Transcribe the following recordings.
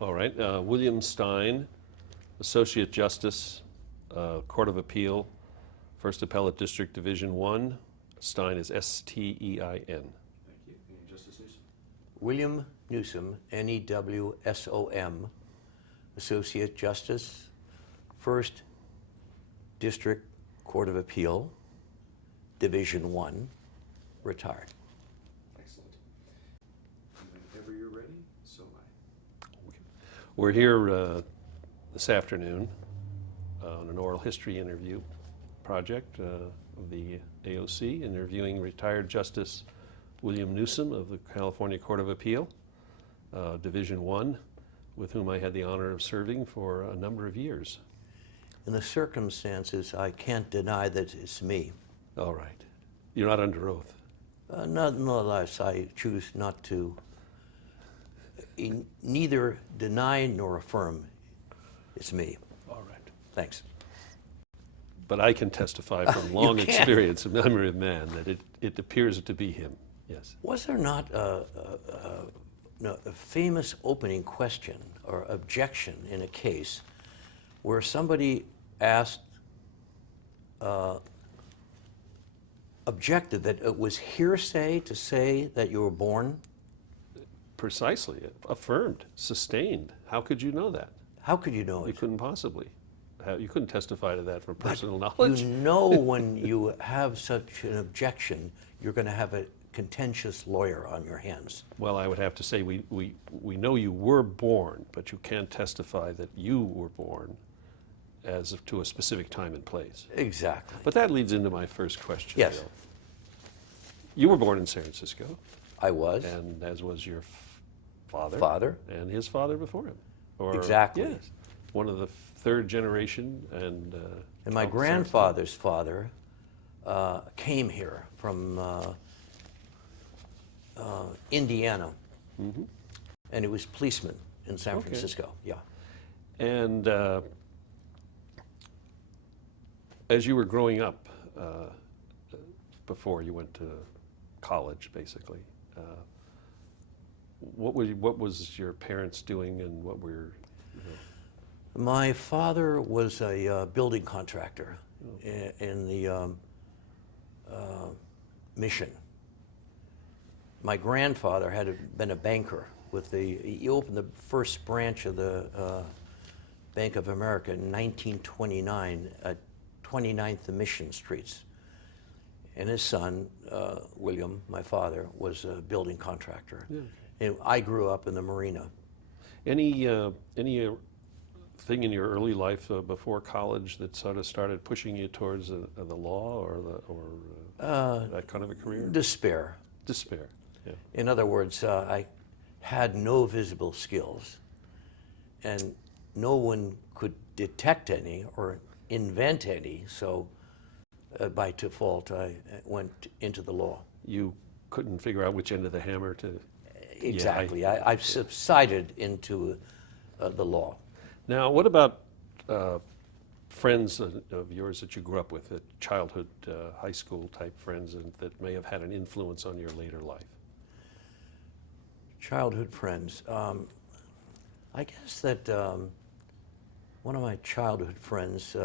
All right. William Stein, Associate Justice, Court of Appeal, First Appellate District, Division 1. Stein is S-T-E-I-N. Thank you. And Justice Newsom. William Newsom, N-E-W-S-O-M, Associate Justice, First District Court of Appeal, Division 1, retired. Excellent. And whenever you're ready, so am I. We're here this afternoon on an oral history interview project of the AOC, interviewing retired Justice William Newsom of the California Court of Appeal, Division 1, with whom I had the honor of serving for a number of years. In the circumstances, I can't deny that it's me. All right. You're not under oath. Nonetheless, I choose not to neither deny nor affirm it's me. All right. Thanks. But I can testify from long experience of memory of man that it appears to be him. Yes. Was there not a famous opening question or objection in a case where somebody objected that it was hearsay to say that you were born? Precisely. Affirmed. Sustained. How could you know that? How could you know You it? couldn't possibly. You couldn't testify to that from personal knowledge. You know when you have such an objection, you're going to have a contentious lawyer on your hands. Well, I would have to say we know you were born, but you can't testify that you were born as to a specific time and place. Exactly. But that leads into my first question. Yes. Bill. You were born in San Francisco, I was. and as was your father. Father. And his father before him. Exactly. Yes. One of the third generation, and my of grandfather's father came here from Indiana, and he was policeman in San Okay. Francisco. Yeah. And as you were growing up, before you went to college, basically, what was your parents doing, and what were My father was a building contractor in the Mission. My grandfather had been a banker with he opened the first branch of the Bank of America in 1929 at 29th and Mission Streets. And his son, William, my father, was a building contractor. Yeah. And I grew up in the marina. any thing in your early life before college that sort of started pushing you towards the law or that kind of a career? Despair. Despair. Yeah. In other words, I had no visible skills, and no one could detect any or invent any, so by default I went into the law. You couldn't figure out which end of the hammer to... Exactly. I've subsided into the law. Now, what about friends of yours that you grew up with, childhood, high school type friends, and that may have had an influence on your later life? Childhood friends. I guess that one of my childhood friends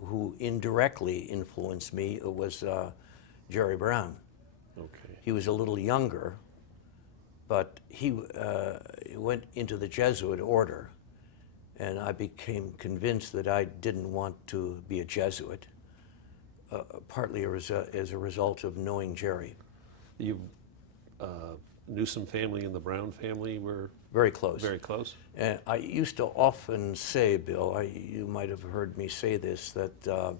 who indirectly influenced me was Jerry Brown. Okay. He was a little younger, but he went into the Jesuit order, and I became convinced that I didn't want to be a Jesuit, partly as a result of knowing Jerry. You, Newsom family and the Brown family were Very close. very close? And I used to often say, Bill, you might have heard me say this, that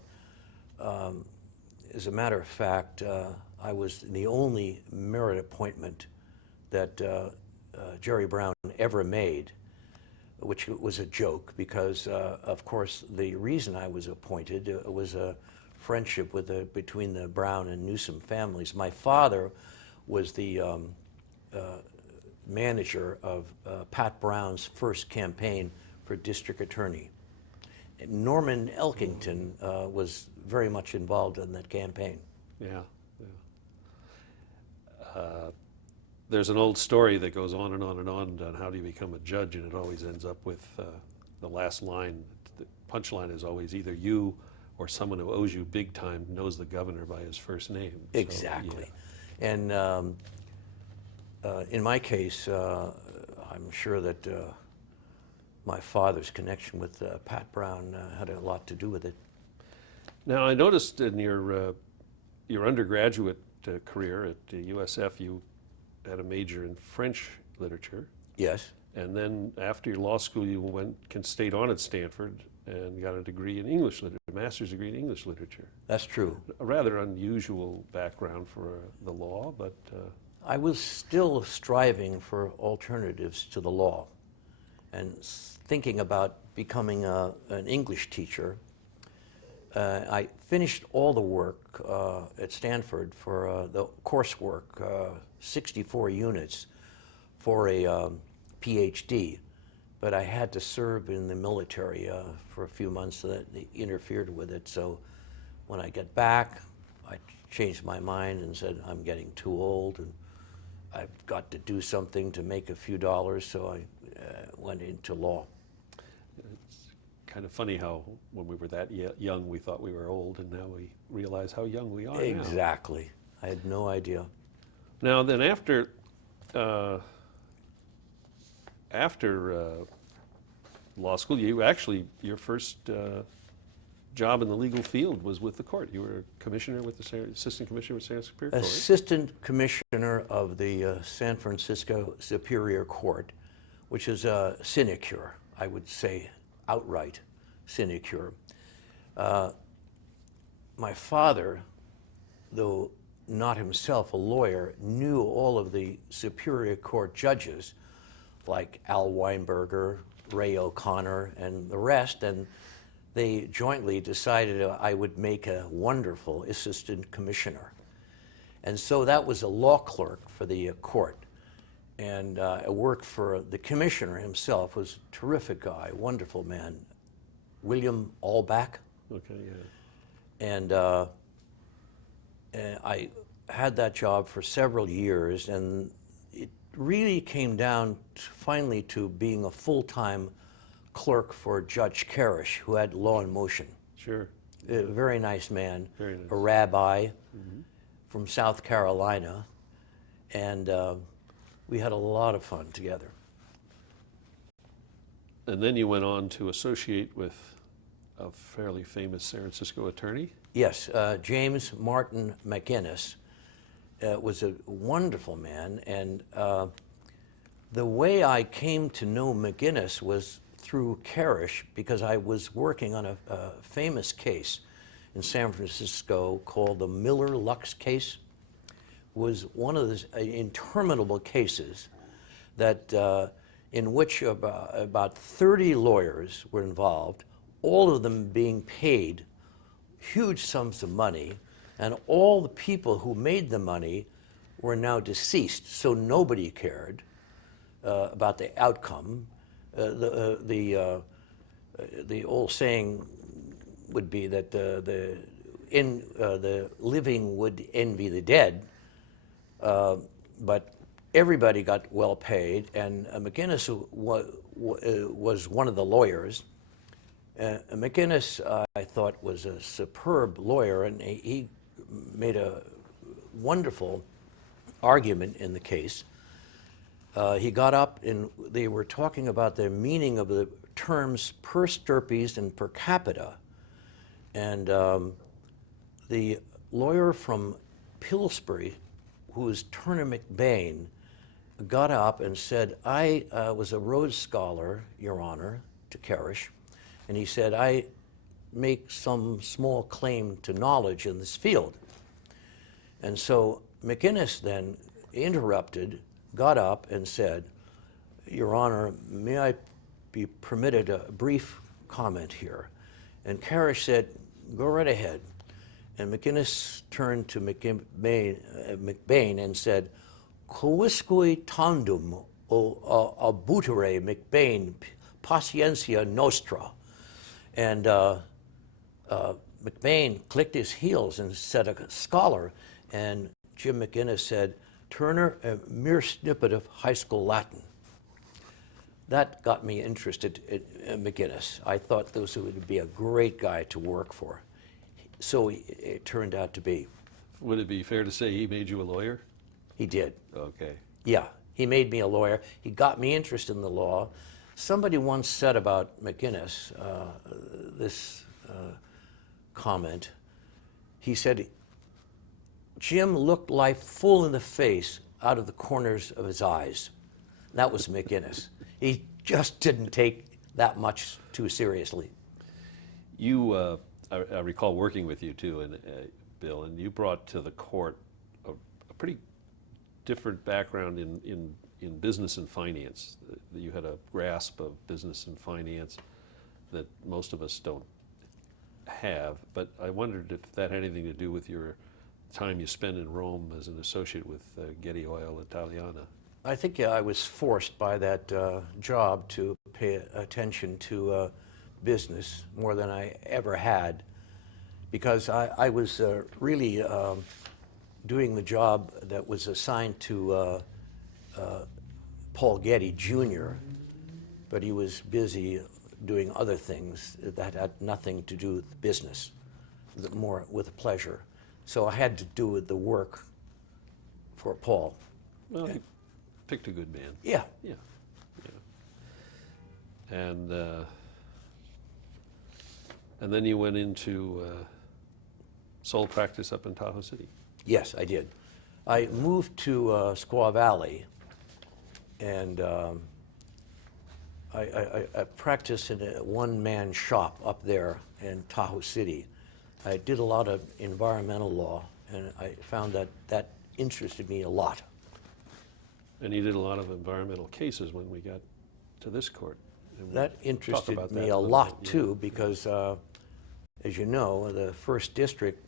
as a matter of fact, I was the only merit appointment that Jerry Brown ever made, which was a joke because, of course, the reason I was appointed was a friendship between the Brown and Newsom families. My father was the manager of Pat Brown's first campaign for district attorney. Norman Elkington was very much involved in that campaign. Yeah, yeah. there's an old story that goes on and on and on how do you become a judge, and it always ends up with the last line. The punchline is always either you or someone who owes you big time knows the governor by his first name. So, Exactly. And in my case, I'm sure that my father's connection with Pat Brown had a lot to do with it. Now, I noticed in your undergraduate career at USF, you had a major in French literature. Yes. And then after your law school, you stayed on at Stanford and got a degree in English literature, a master's degree in English literature. That's true. A rather unusual background for the law, but... I was still striving for alternatives to the law and thinking about becoming an English teacher. I finished all the work at Stanford for the coursework, 64 units for a PhD, but I had to serve in the military for a few months, so that they interfered with it. So when I get back, I changed my mind and said, I'm getting too old and I've got to do something to make a few dollars, so I went into law. It's kind of funny how when we were that young, we thought we were old, and now we realize how young we are now. Exactly. I had no idea. Now then, after law school, your first job in the legal field was with the court. You were a commissioner with the assistant commissioner with San Superior Court. Assistant Commissioner of the San Francisco Superior Court, which is a sinecure, I would say outright sinecure. My father, though not himself a lawyer, knew all of the Superior Court judges like Al Weinberger, Ray O'Connor, and the rest, and they jointly decided I would make a wonderful assistant commissioner. And so that was a law clerk for the court. And I worked for the commissioner himself, was a terrific guy, wonderful man, William Allback. Okay, yeah. And I had that job for several years, and it really came down finally to being a full-time clerk for Judge Karish, who had Law in Motion. Sure. A very nice man, Very nice. a rabbi from South Carolina, and we had a lot of fun together. And then you went on to associate with a fairly famous San Francisco attorney. Yes, James Martin McInnes was a wonderful man, and the way I came to know McInnes was through Karish, because I was working on a famous case in San Francisco called the Miller-Lux case. It was one of the interminable cases that in which about 30 lawyers were involved, all of them being paid huge sums of money, and all the people who made the money were now deceased, so nobody cared about the outcome. The old saying would be that the living would envy the dead, but everybody got well paid, and McInnes was one of the lawyers. McInnes, I thought, was a superb lawyer, and he made a wonderful argument in the case. He got up, and they were talking about the meaning of the terms per stirpes and per capita. And the lawyer from Pillsbury, who was Turner McBain, got up and said, I was a Rhodes Scholar, Your Honor, to Karish, and he said, I make some small claim to knowledge in this field. And so McInnes then interrupted, got up and said, Your Honor, may I be permitted a brief comment here? And Karish said, go right ahead. And McInnes turned to McBain and said, Quousque tandem abutere McBain paciencia nostra. And McBain clicked his heels and said, a scholar. And Jim McInnes said, Turner, a mere snippet of high school Latin. That got me interested in McGinnis. I thought this would be a great guy to work for. So it turned out to be. Would it be fair to say he made you a lawyer? He did. Okay. Yeah, he made me a lawyer. He got me interested in the law. Somebody once said about McGinnis, this comment, he said, Jim looked life full in the face out of the corners of his eyes. That was McGinnis. He just didn't take that much too seriously. You, I recall working with you too, and Bill, and you brought to the court a pretty different background in business and finance. You had a grasp of business and finance that most of us don't have, but I wondered if that had anything to do with your time you spent in Rome as an associate with Getty Oil Italiana. I think I was forced by that job to pay attention to business more than I ever had, because I was really doing the job that was assigned to Paul Getty Jr., but he was busy doing other things that had nothing to do with business, more with pleasure. So I had to do the work for Paul. Well, you picked a good man. Yeah. Yeah. Yeah. And then you went into sole practice up in Tahoe City. Yes, I did. I moved to Squaw Valley, and I practiced in a one-man shop up there in Tahoe City. I did a lot of environmental law, and I found that interested me a lot. And you did a lot of environmental cases when we got to this court. And we'll That talk interested about me that a little lot bit, yeah. too, because as you know, the first district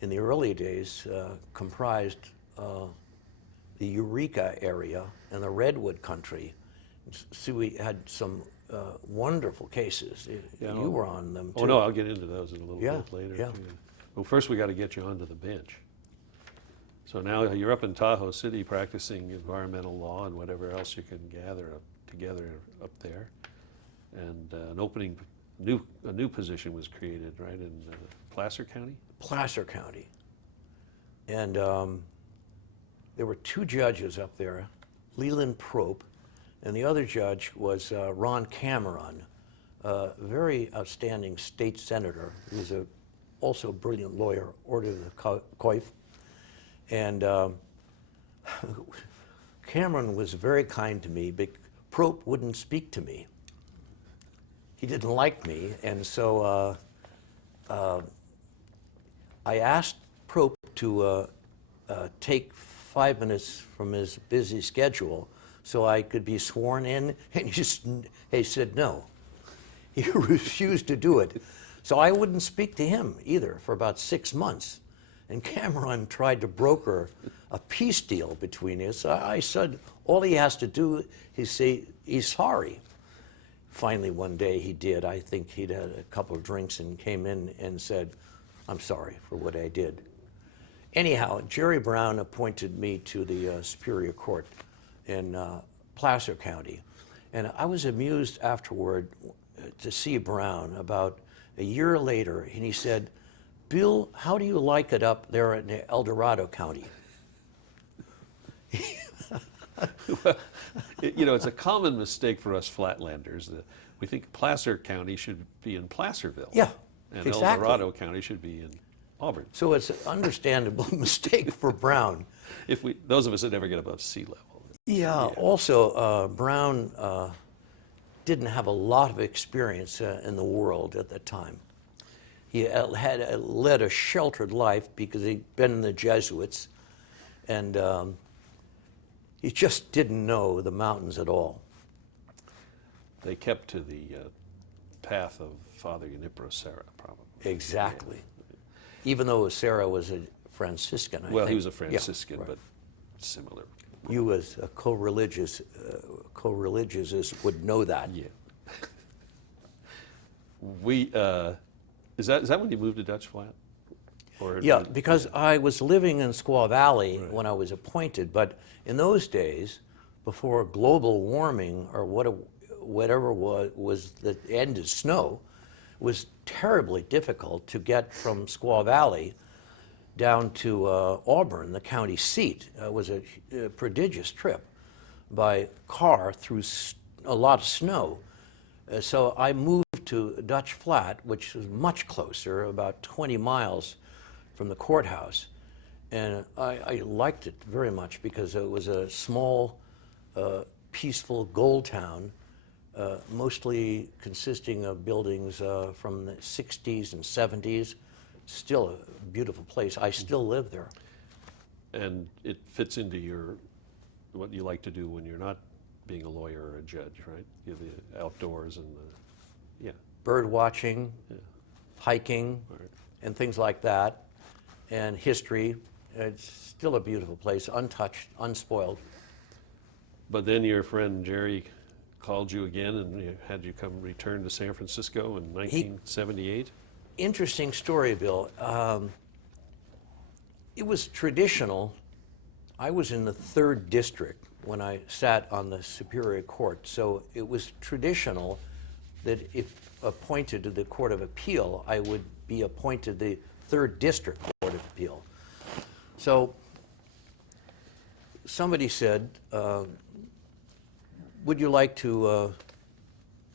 in the early days comprised the Eureka area and the Redwood country. So we had some wonderful cases. Yeah, You were on them too. Oh, no, I'll get into those in a little Yeah, bit later. yeah. Too. Well, first we got to get you onto the bench. So now you're up in Tahoe City practicing environmental law and whatever else you can gather up together up there. And a new position was created, right, in Placer County? Placer County. And there were two judges up there, Leland Prope, and the other judge was Ron Cameron, a very outstanding state senator. He was also a brilliant lawyer, ordered the coif. And Cameron was very kind to me, but Prope wouldn't speak to me. He didn't like me, and so I asked Prope to take 5 minutes from his busy schedule so I could be sworn in, and he said no. He refused to do it. So I wouldn't speak to him either for about 6 months. And Cameron tried to broker a peace deal between us. I said, all he has to do is say he's sorry. Finally, one day he did. I think he'd had a couple of drinks and came in and said, I'm sorry for what I did. Anyhow, Jerry Brown appointed me to the Superior Court in Placer County. And I was amused afterward to see Brown about a year later, and he said, Bill, how do you like it up there in El Dorado County? Well, it's a common mistake for us flatlanders that we think Placer County should be in Placerville. Yeah, and exactly. El Dorado County should be in Auburn. So it's an understandable mistake for Brown. Those of us that never get above sea level. Yeah, also Brown didn't have a lot of experience in the world at the time. He had led a sheltered life because he'd been in the Jesuits, and he just didn't know the mountains at all. They kept to the path of Father Junipero Serra, probably. Exactly. Even though Sarah was a Franciscan, I think. Well, he was a Franciscan, Yeah, right. but similar. You as a co-religious would know that. Yeah. Is that when you moved to Dutch Flat? Or Yeah, because I was living in Squaw Valley Right. when I was appointed, but in those days, before global warming or whatever was the end of snow, it was terribly difficult to get from Squaw Valley down to Auburn, the county seat. It was a prodigious trip by car through a lot of snow. So I moved to Dutch Flat, which was much closer, about 20 miles from the courthouse. And I liked it very much because it was a small, peaceful gold town, mostly consisting of buildings from the 60s and 70s. Still a beautiful place. I still live there. and it fits into what you like to do when you're not being a lawyer or a judge, right? You have the outdoors and the, yeah, Bird watching, yeah, hiking, right. and things like that, and history. It's still a beautiful place, untouched, unspoiled. But then your friend Jerry called you again and had you come return to San Francisco in 1978? Interesting story, Bill. It was traditional. I was in the 3rd District when I sat on the Superior Court, so it was traditional that if appointed to the Court of Appeal, I would be appointed the 3rd District Court of Appeal. So somebody said, would you like to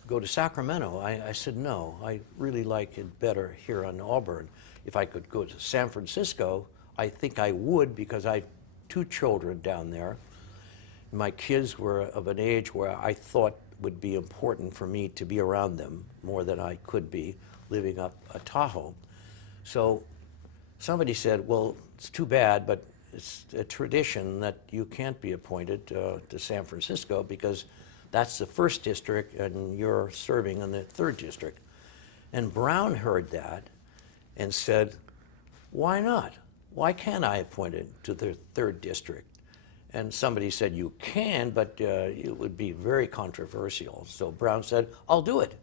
go to Sacramento? I said, no, I really like it better here in Auburn. If I could go to San Francisco, I think I would, because I had 2 children down there. My kids were of an age where I thought would be important for me to be around them more than I could be living up at Tahoe. So somebody said, well, it's too bad, but it's a tradition that you can't be appointed to San Francisco because that's the 1st District and you're serving in the 3rd District. And Brown heard that and said, why not? Why can't I appoint it to the 3rd District? And somebody said, you can, but it would be very controversial. So Brown said, I'll do it.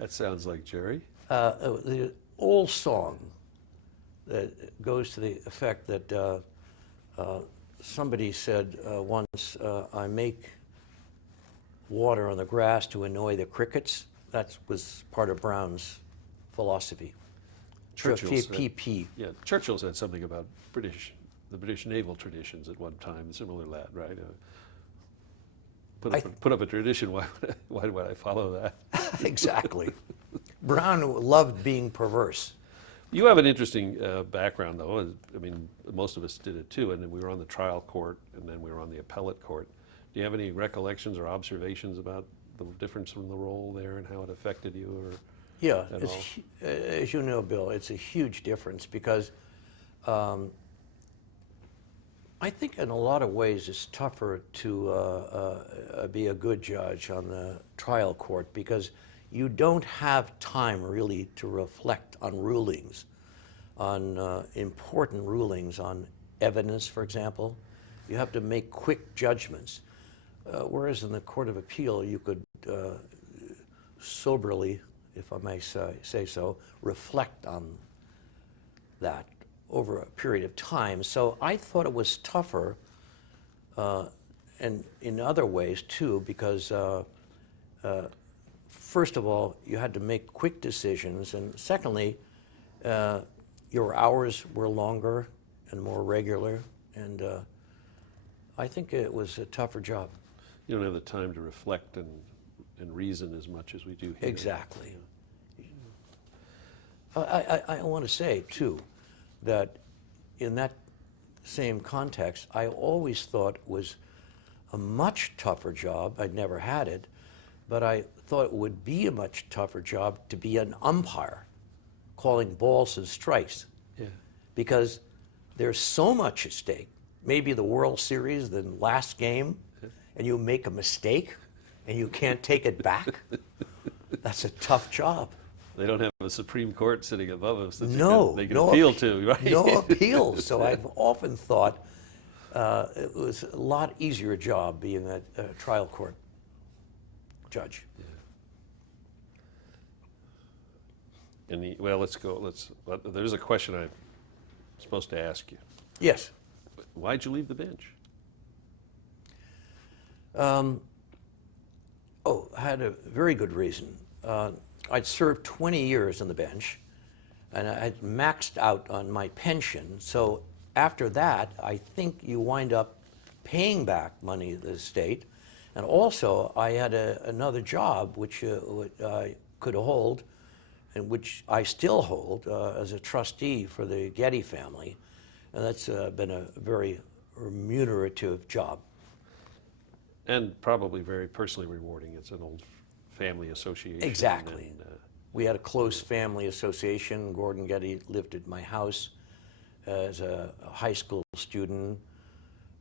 That sounds like Jerry. The old song that goes to the effect that somebody said once, I make water on the grass to annoy the crickets. That was part of Brown's philosophy. Churchill said, PP. yeah, Churchill said something about the British naval traditions at one time, similar to that, right? Put up a tradition, why would I follow that? Exactly. Brown loved being perverse. You have an interesting background, though. I mean, most of us did it too, and then we were on the trial court, and then we were on the appellate court. Do you have any recollections or observations about the difference in the role there and how it affected you? Or Yeah, at it's, all? as you know, Bill, it's a huge difference because I think in a lot of ways it's tougher to be a good judge on the trial court because you don't have time really to reflect on rulings, on important rulings, on evidence, for example. You have to make quick judgments. Whereas in the Court of Appeal, you could soberly, if I may say so, reflect on that over a period of time. So I thought it was tougher, and in other ways too, because first of all, you had to make quick decisions, and secondly, your hours were longer and more regular, and I think it was a tougher job. You don't have the time to reflect and reason as much as we do here. Exactly. I want to say, too, that in that same context, I always thought it was a much tougher job. I'd never had it, but I thought it would be a much tougher job to be an umpire, calling balls and strikes, Yeah. because there's so much at stake. Maybe the World Series, the last game, and you make a mistake, and you can't take it back. That's a tough job. They don't have a Supreme Court sitting above us that they can no appeal to, right? No appeals. So I've often thought it was a lot easier job being a trial court judge. And well, let's go. There's a question supposed to ask you. Yes. Why'd you leave the bench? I had a very good reason. I'd served 20 years on the bench, and I had maxed out on my pension. So after that, I think you wind up paying back money to the state. And also, I had another job which I could hold, and which I still hold as a trustee for the Getty family. And that's been a very remunerative job. And probably very personally rewarding. It's an old family association. Exactly. And, We had a close family association. Gordon Getty lived at my house as a high school student,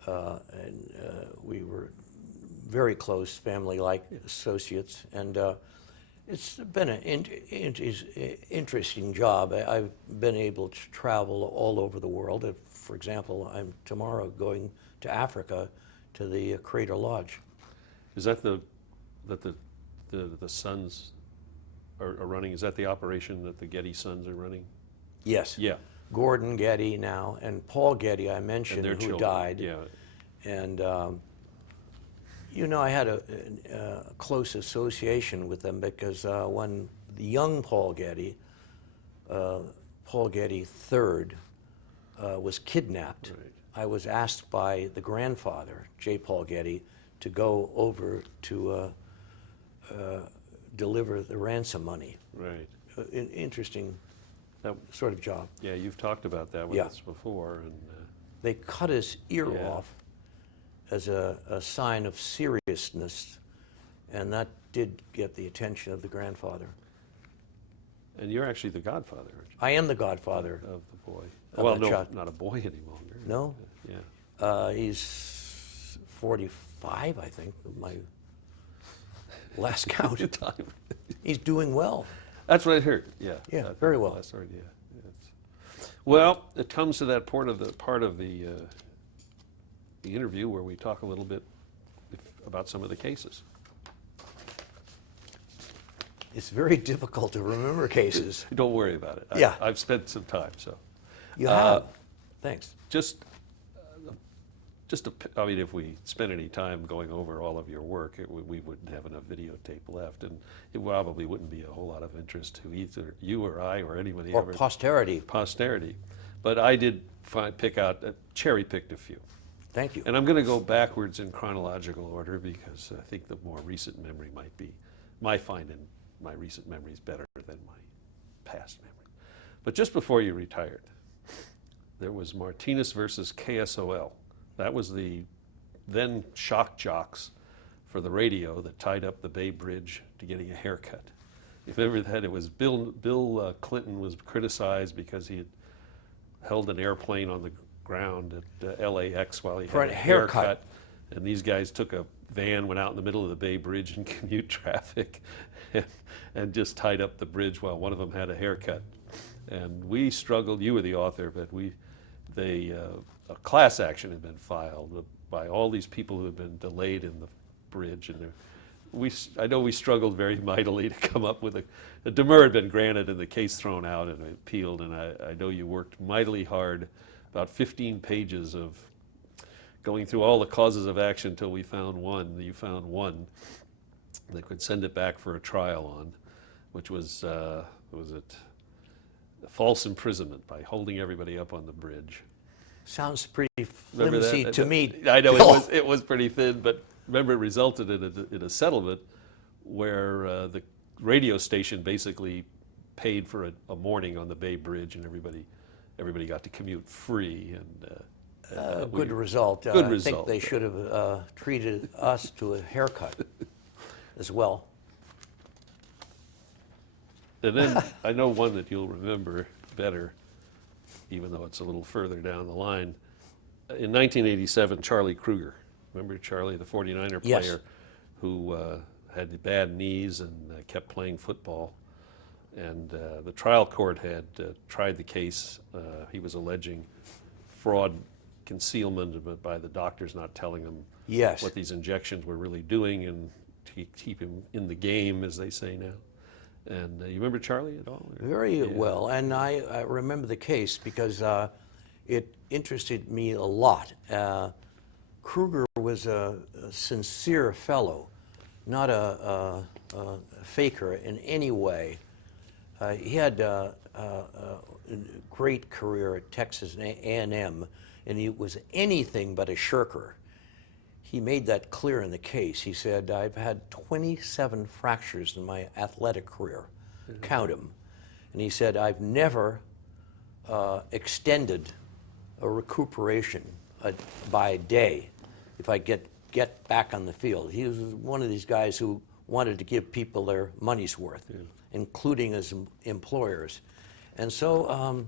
and we were very close family-like associates. And it's been an interesting job. I've been able to travel all over the world. For example, I'm tomorrow going to Africa to the Crater Lodge. is that the Sons are running? Is that the operation that the Getty Sons are running? Yes. Yeah. Gordon Getty now, and Paul Getty I mentioned, And their who children. died. Yeah. And I had a close association with them because when the young Paul Getty III, was kidnapped, Right. I was asked by the grandfather, J. Paul Getty, to go over to deliver the ransom money. Right. Interesting That, sort of job. yeah, you've talked about that with Yeah. us before. And They cut his ear Yeah. off as a sign of seriousness, and that did get the attention of the grandfather. you're actually the godfather, aren't you? I am the godfather. Of the boy. Of Well, that no, child. not a boy any longer. No? Yeah. He's 45, I think, of my last count. Good time. He's doing well. That's what I heard. Yeah. Yeah, That- very well. That's right. Yeah. Well, it comes to that part of the interview where we talk a little bit about some of the cases. It's very difficult to remember cases. Don't worry about it. Yeah. I've spent some time, so You have. Thanks. just I mean, if we spent any time going over all of your work, we wouldn't have enough videotape left, and it probably wouldn't be a whole lot of interest to either you or I or anybody Or ever. posterity. Posterity. But I did cherry-picked a few. Thank you. And I'm going to go backwards in chronological order because I think the more recent memory might be, my recent memory is better than my past memory. But just before you retired, there was Martinez versus KSOL. That was the then shock jocks for the radio that tied up the Bay Bridge to getting a haircut. If you remember that, it was Bill Clinton was criticized because he had held an airplane on the ground at LAX while he For had a a haircut. haircut. And these guys took a van, went out in the middle of the Bay Bridge in commute traffic and just tied up the bridge while one of them had a haircut. And we struggled, you were the author, but a class action had been filed by all these people who had been delayed in the bridge. And I know we struggled very mightily to come up with a demur had been granted and the case thrown out and appealed. And I know you worked mightily hard, about 15 pages of going through all the causes of action until we found one. You found one that could send it back for a trial on, which was false imprisonment by holding everybody up on the bridge. Sounds pretty Remember flimsy that? to me. I know Bill. it was pretty thin, but remember it resulted in a settlement where the radio station basically paid for a morning on the Bay Bridge, and everybody got to commute free. And Good result. Good I result. think they should have treated us to a haircut as well. And then I know one that you'll remember better, even though it's a little further down the line. In 1987, Charlie Kruger, remember Charlie, the 49er Yes. player who had bad knees and kept playing football. And the trial court had tried the case. He was alleging fraud, concealment, but by the doctors not telling him Yes. what these injections were really doing and to keep him in the game, as they say now. And you remember Charlie at all? Or- Very Yeah. well, and I remember the case because it interested me a lot. Kruger was a sincere fellow, not a faker in any way. He had a great career at Texas A&M, and he was anything but a shirker. He made that clear in the case. He said, "I've had 27 fractures in my athletic career, count them." And he said, "I've never extended a recuperation by a day if I get back on the field." He was one of these guys who wanted to give people their money's worth, including his employers. And so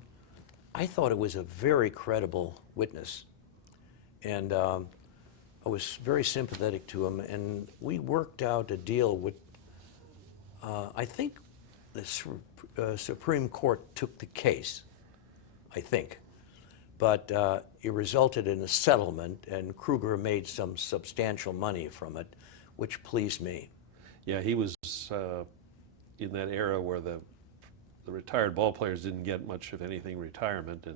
I thought it was a very credible witness. And I was very sympathetic to him, and we worked out a deal with, I think the Supreme Court took the case, I think. But it resulted in a settlement, and Kruger made some substantial money from it, which pleased me. Yeah, he was in that era where the retired ball players didn't get much of anything retirement,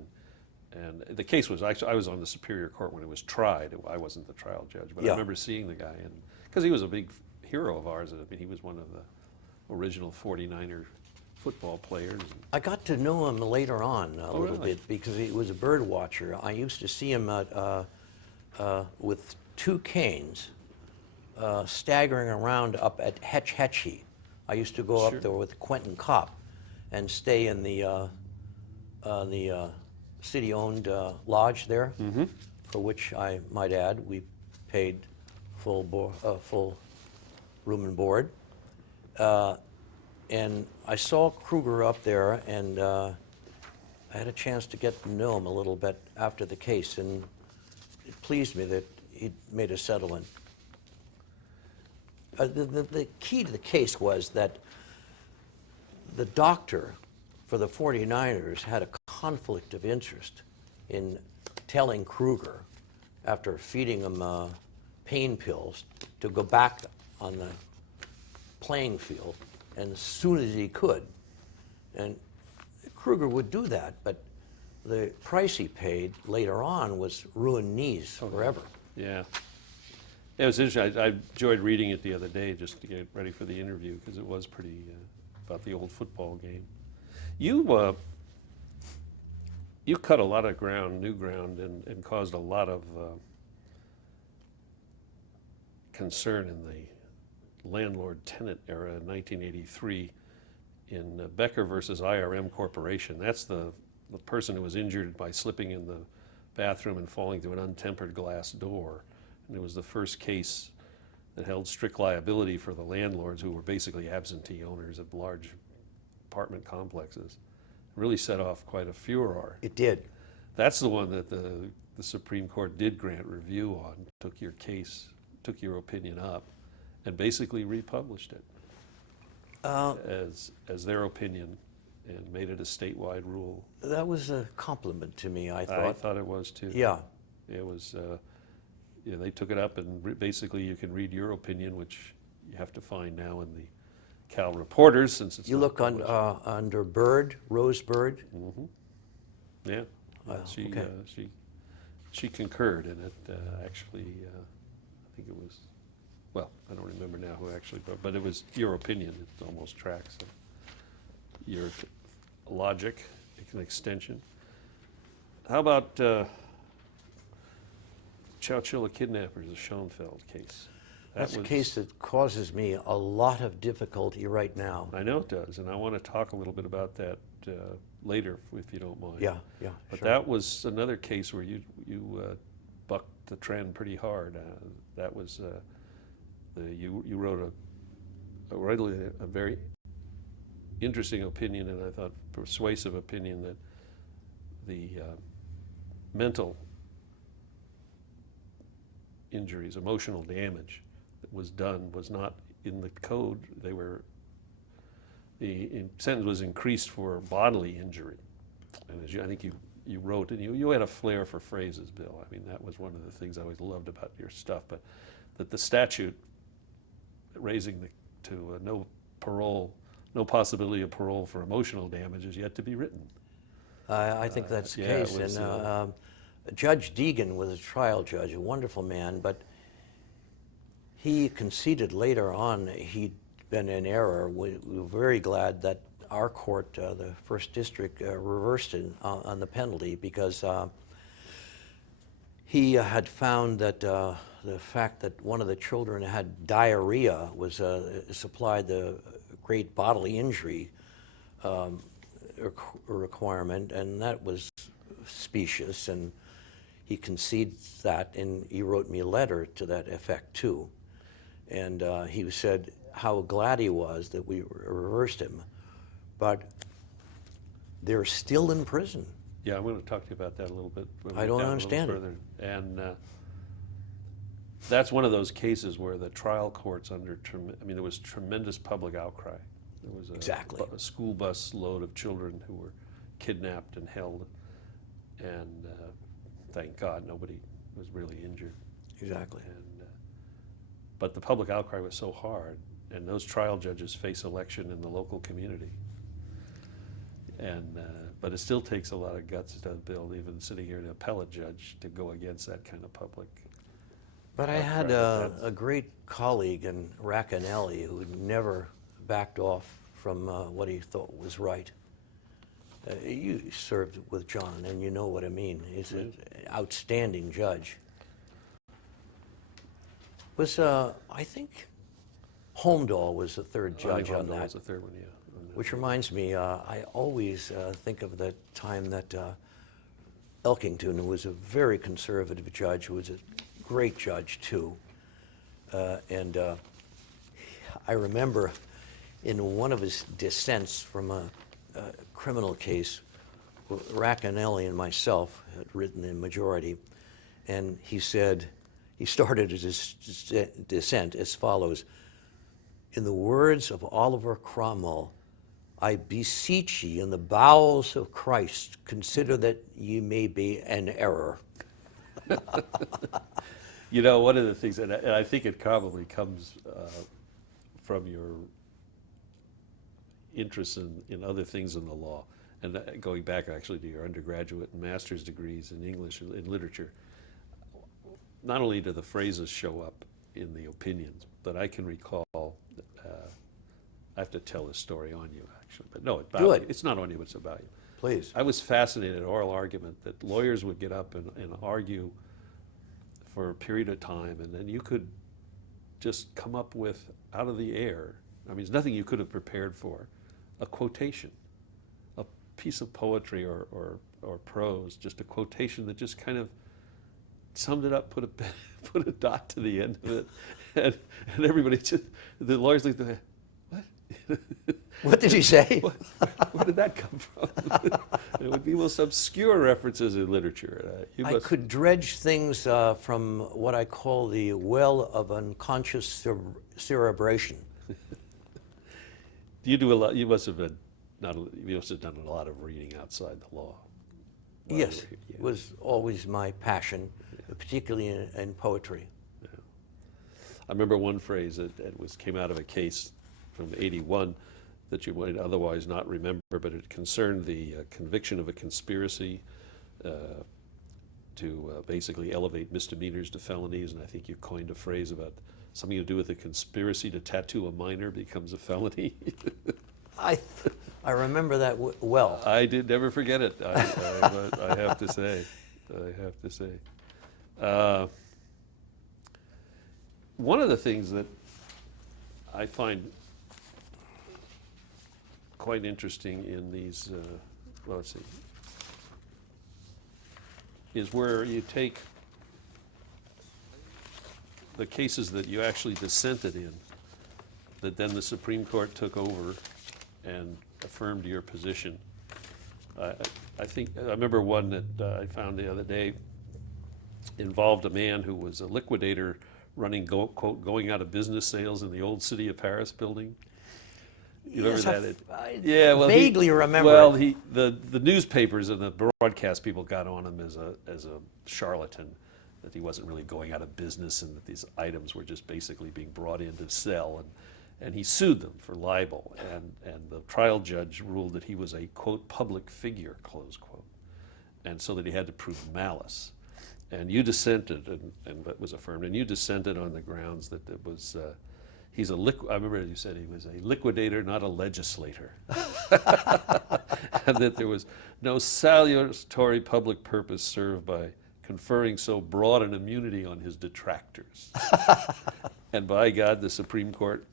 and the case was actually, I was on the Superior Court when it was tried. I wasn't the trial judge, but I remember seeing the guy, and because he was a big hero of ours. I mean, he was one of the original 49er football players. I got to know him later on a little really? bit because he was a bird watcher. I used to see him with two canes staggering around up at Hetch Hetchy. I used to go up there with Quentin Kopp and stay in the city-owned lodge there, for which I might add we paid full room and board. And I saw Kruger up there, and I had a chance to get to know him a little bit after the case, and it pleased me that he made a settlement. The key to the case was that the doctor for the 49ers had a conflict of interest in telling Kruger, after feeding him pain pills, to go back on the playing field and as soon as he could. And Kruger would do that, but the price he paid later on was ruined knees forever. Yeah. It was interesting. I enjoyed reading it the other day just to get ready for the interview because it was pretty about the old football game. You cut a lot of ground, new ground, and caused a lot of concern in the landlord-tenant era in 1983 in Becker versus IRM Corporation. That's the person who was injured by slipping in the bathroom and falling through an untempered glass door. And it was the first case that held strict liability for the landlords, who were basically absentee owners of large apartment complexes. It really set off quite a furor. It did. That's the one that the Supreme Court did grant review on, took your case, took your opinion up, and basically republished it as their opinion and made it a statewide rule. That was a compliment to me, I thought. I thought it was too. Yeah. It was, they took it up, and basically you can read your opinion, which you have to find now in the Cal Reporters, since it's You not look published. under Bird, Rose Bird. Mm-hmm. Yeah. She, okay. she concurred in it, actually. I think it was, well, I don't remember now who actually, but it was your opinion. It almost tracks your logic, an extension. How about Chowchilla kidnappers, the Schoenfeld case? That's a case that causes me a lot of difficulty right now. I know it does, and I want to talk a little bit about that later, if you don't mind. Yeah, But sure. that was another case where you bucked the trend pretty hard. That was you wrote a very interesting opinion, and I thought persuasive opinion, that the mental injuries, emotional damage that was done was not in the code. The sentence was increased for bodily injury. And as I think you wrote, and you had a flair for phrases, Bill. I mean, that was one of the things I always loved about your stuff, but that the statute raising to no parole, no possibility of parole for emotional damage is yet to be written. I think that's the yeah, it case. was, And Judge Deegan was a trial judge, a wonderful man, but he conceded later on he'd been in error. We were very glad that our court, the First District, reversed it on the penalty, because he had found that the fact that one of the children had diarrhea was supplied the great bodily injury requirement, and that was specious, and he concedes that, and he wrote me a letter to that effect too. And he said how glad he was that we reversed him, but they're still in prison. Yeah, I'm going to talk to you about that a little bit. when we I get don't down a little understand it. further. And that's one of those cases where the trial courts there was tremendous public outcry. There was Exactly. a school bus load of children who were kidnapped and held, and thank God nobody was really injured. Exactly. And but the public outcry was so hard, and those trial judges face election in the local community. And but it still takes a lot of guts to build, even sitting here, an appellate judge, to go against that kind of public. But I had a great colleague in Racanelli who never backed off from what he thought was right. You served with John, and you know what I mean. He's an outstanding judge. Was I think Holmdahl was the third judge on that. Was the third one, yeah. Which reminds me, I always think of the time that Elkington, who was a very conservative judge, who was a great judge too, and I remember in one of his dissents from a criminal case, Racanelli and myself had written the majority, and he said, he started his dissent as follows: "In the words of Oliver Cromwell, I beseech ye in the bowels of Christ, consider that ye may be an error." You know, one of the things, and I think it probably comes from your interest in other things in the law, and going back actually to your undergraduate and master's degrees in English and in literature. Not only do the phrases show up in the opinions, but I can recall, I have to tell this story on you actually, but no, Do it. It's not on you, it's about you. Please. I was fascinated in oral argument that lawyers would get up and argue for a period of time, and then you could just come up with, out of the air, I mean, there's nothing you could have prepared for, a quotation, a piece of poetry or prose, just a quotation that just kind of summed it up, put a dot to the end of it, and everybody just, the lawyers like, what? What did he say? Where did that come from? It would be most obscure references in literature. I could dredge things from what I call the well of unconscious cerebration. You do a lot. You must have been you must have done a lot of reading outside the law. while Yes, you were here. it was always my passion, particularly in poetry. Yeah. I remember one phrase that came out of a case from '81 that you might otherwise not remember, but it concerned the conviction of a conspiracy to basically elevate misdemeanors to felonies, and I think you coined a phrase about something to do with a conspiracy to tattoo a minor becomes a felony. I remember that well. I did never forget it. I have to say, one of the things that I find quite interesting in these, well, let's see, is where you take the cases that you actually dissented in, that then the Supreme Court took over and affirmed your position. I think, I remember one that I found the other day involved a man who was a liquidator running, quote, going out of business sales in the old City of Paris building. You remember that? I vaguely remember. Well, it. the newspapers and the broadcast people got on him as a charlatan, that he wasn't really going out of business and that these items were just basically being brought in to sell, and he sued them for libel, and the trial judge ruled that he was a, quote, public figure, close quote. and so that he had to prove malice. And you dissented, and it was affirmed, and you dissented on the grounds that it was, I remember you said he was a liquidator, not a legislator. And that there was no salutary public purpose served by conferring so broad an immunity on his detractors. And by God, the Supreme Court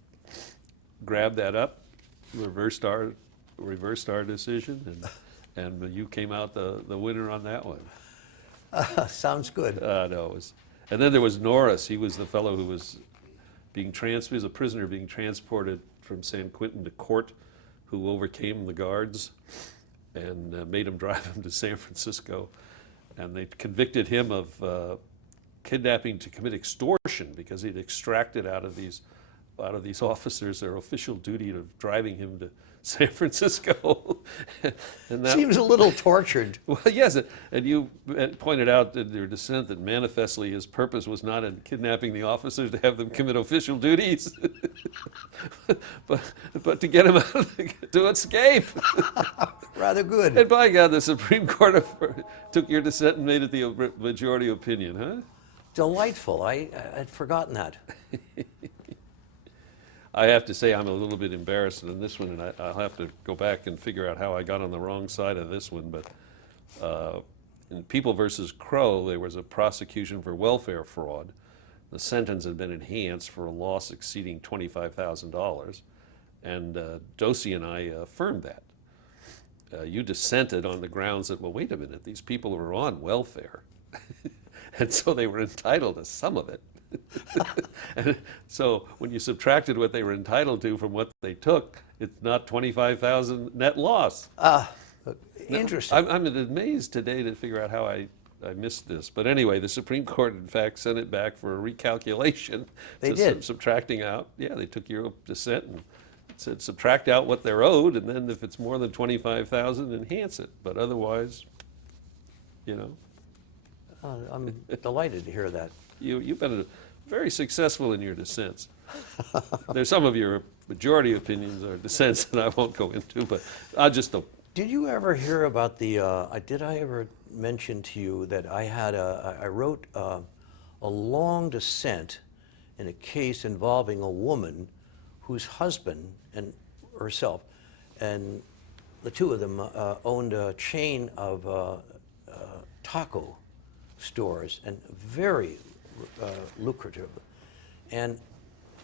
grabbed that up, reversed our decision, and you came out the winner on that one. Sounds good. No, it was, and then there was Norris. He was the fellow who was he was a prisoner being transported from San Quentin to court, who overcame the guards and made him drive him to San Francisco. And they convicted him of kidnapping to commit extortion because he'd extracted out of these officers their official duty of driving him to San Francisco. And that, Seems a little tortured. well, yes, and you pointed out in your dissent that manifestly his purpose was not in kidnapping the officers to have them commit official duties, but to get him out to escape. Rather good. And by God, the Supreme Court took your dissent and made it the majority opinion, huh? Delightful. I'd forgotten that. I have to say I'm a little bit embarrassed in this one, and I'll have to go back and figure out how I got on the wrong side of this one. But in People versus Crow, there was a prosecution for welfare fraud. The sentence had been enhanced for a loss exceeding $25,000, and Dosey and I affirmed that. You dissented on the grounds that, well, wait a minute, these people were on welfare, and so they were entitled to some of it. And so when you subtracted what they were entitled to from what they took, it's not $25,000 net loss. Interesting. I'm amazed today to figure out how I missed this. But anyway, the Supreme Court, in fact, sent it back for a recalculation. They did. Subtracting out, they took your dissent and said subtract out what they're owed, and then if it's more than $25,000, enhance it. But otherwise, I'm delighted to hear that. You've been very successful in your dissents. There's some of your majority opinions or dissents that I won't go into, but Did you ever hear about did I ever mention to you that I wrote a long dissent in a case involving a woman whose husband and herself, and the two of them owned a chain of taco stores, and very lucrative. And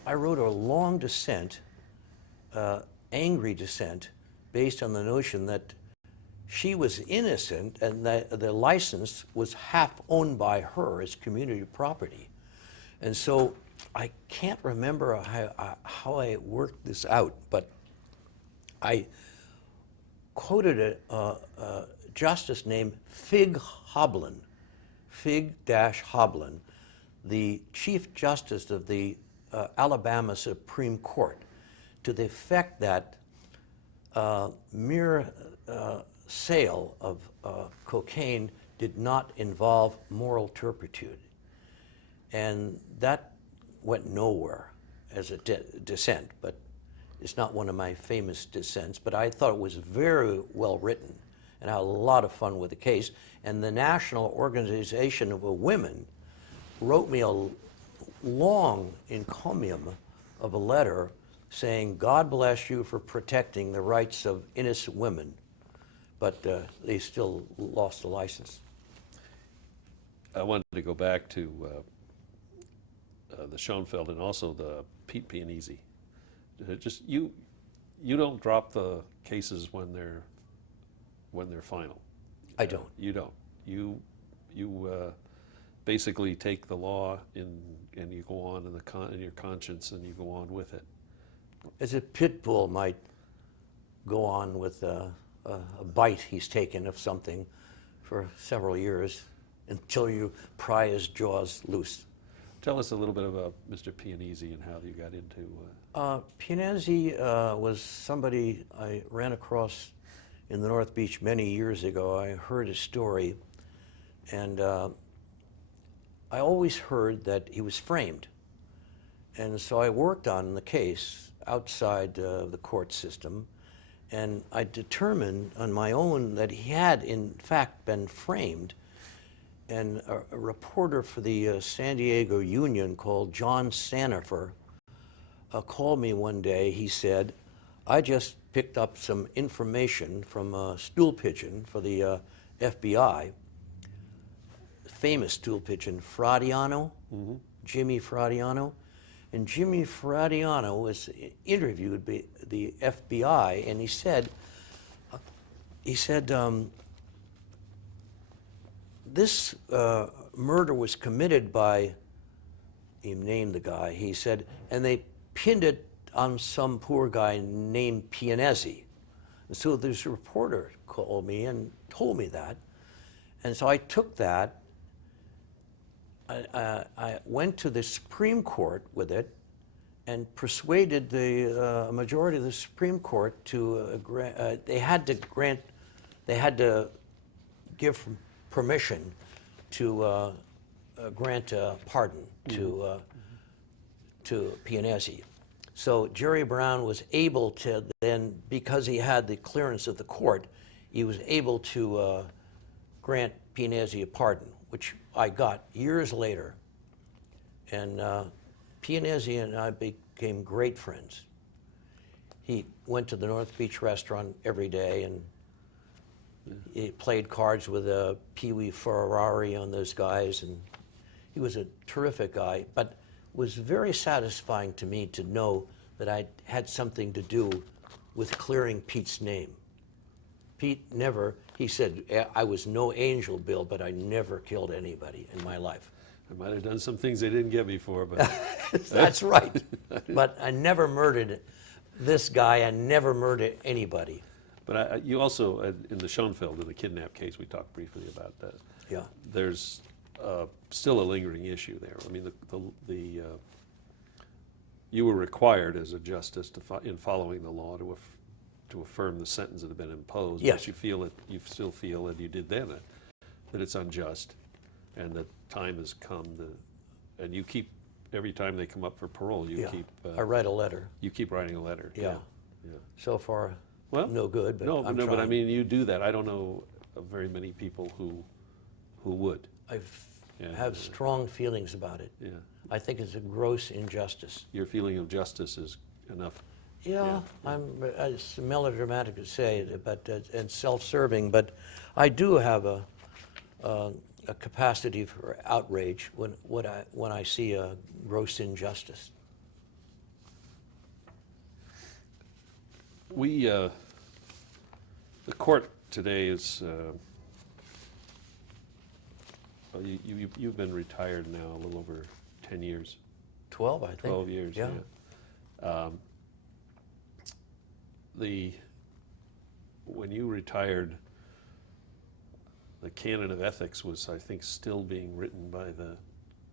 I wrote a long dissent, angry dissent, based on the notion that she was innocent and that the license was half owned by her as community property. And so I can't remember how I worked this out, but I quoted a justice named Fig Hoblin, Fig-Hoblin, the Chief Justice of the Alabama Supreme Court, to the effect that mere sale of cocaine did not involve moral turpitude. And that went nowhere as a dissent, but it's not one of my famous dissents, but I thought it was very well written and I had a lot of fun with the case. And the National Organization of Women wrote me a long encomium of a letter saying, God bless you for protecting the rights of innocent women, but they still lost the license. I wanted to go back to the Schoenfeld and also the Pete Pianese. Just you don't drop the cases when they're final. I don't. You don't. You basically take the law and you go on in your conscience and you go on with it. As a pit bull might go on with a bite he's taken of something for several years until you pry his jaws loose. Tell us a little bit about Mr. Pianese and how you got into... Pianese was somebody I ran across in the North Beach many years ago. I heard his story, and I always heard that he was framed. And so I worked on the case outside the court system, And I determined on my own that he had, in fact, been framed. And a reporter for the San Diego Union called John Sanifer called me one day. He said, I just picked up some information from a stool pigeon for the FBI, famous stool pigeon, Fradiano, Jimmy Fradiano. And Jimmy Fradiano was interviewed by the FBI, and he said, this murder was committed by, he named the guy, he said, and they pinned it on some poor guy named Pianesi. And so this reporter called me and told me that. And so I took that. I went to the Supreme Court with it and persuaded the majority of the Supreme Court to they had to give permission to grant a pardon to Pianesi. So Jerry Brown was able to then, because he had the clearance of the court, he was able to grant Pianesi a pardon, which I got years later. And Pianesi and I became great friends. He went to the North Beach restaurant every day, and he played cards with Pee Wee Ferrari on those guys, and he was a terrific guy. But it was very satisfying to me to know that I had something to do with clearing Pete's name. Pete never, he said, I was no angel, Bill, but I never killed anybody in my life. I might have done some things they didn't get me for, but That's right. But I never murdered this guy. I never murdered anybody. But you also, in the Schoenfeld, in the kidnap case, we talked briefly about that. Yeah. There's still a lingering issue there. I mean, you were required as a justice in following the law to affirm the sentence that had been imposed. Yes. But you still feel, and you did then, that it's unjust, and that time has come and you keep, every time they come up for parole, you keep. I write a letter. You keep writing a letter. Yeah. Yeah. So far, Well, no good, but I'm but I trying. mean, you do that. I don't know of very many people who would. I Yeah, have yeah. strong feelings about it. Yeah. I think it's a gross injustice. Your feeling of justice is enough. Yeah, it's melodramatic to say, but and self-serving. But I do have a capacity for outrage when I see a gross injustice. The court today is. You've been retired now a little over 10 years. 12, I think. 12 years. Yeah. When you retired, the canon of ethics was, I think, still being written by the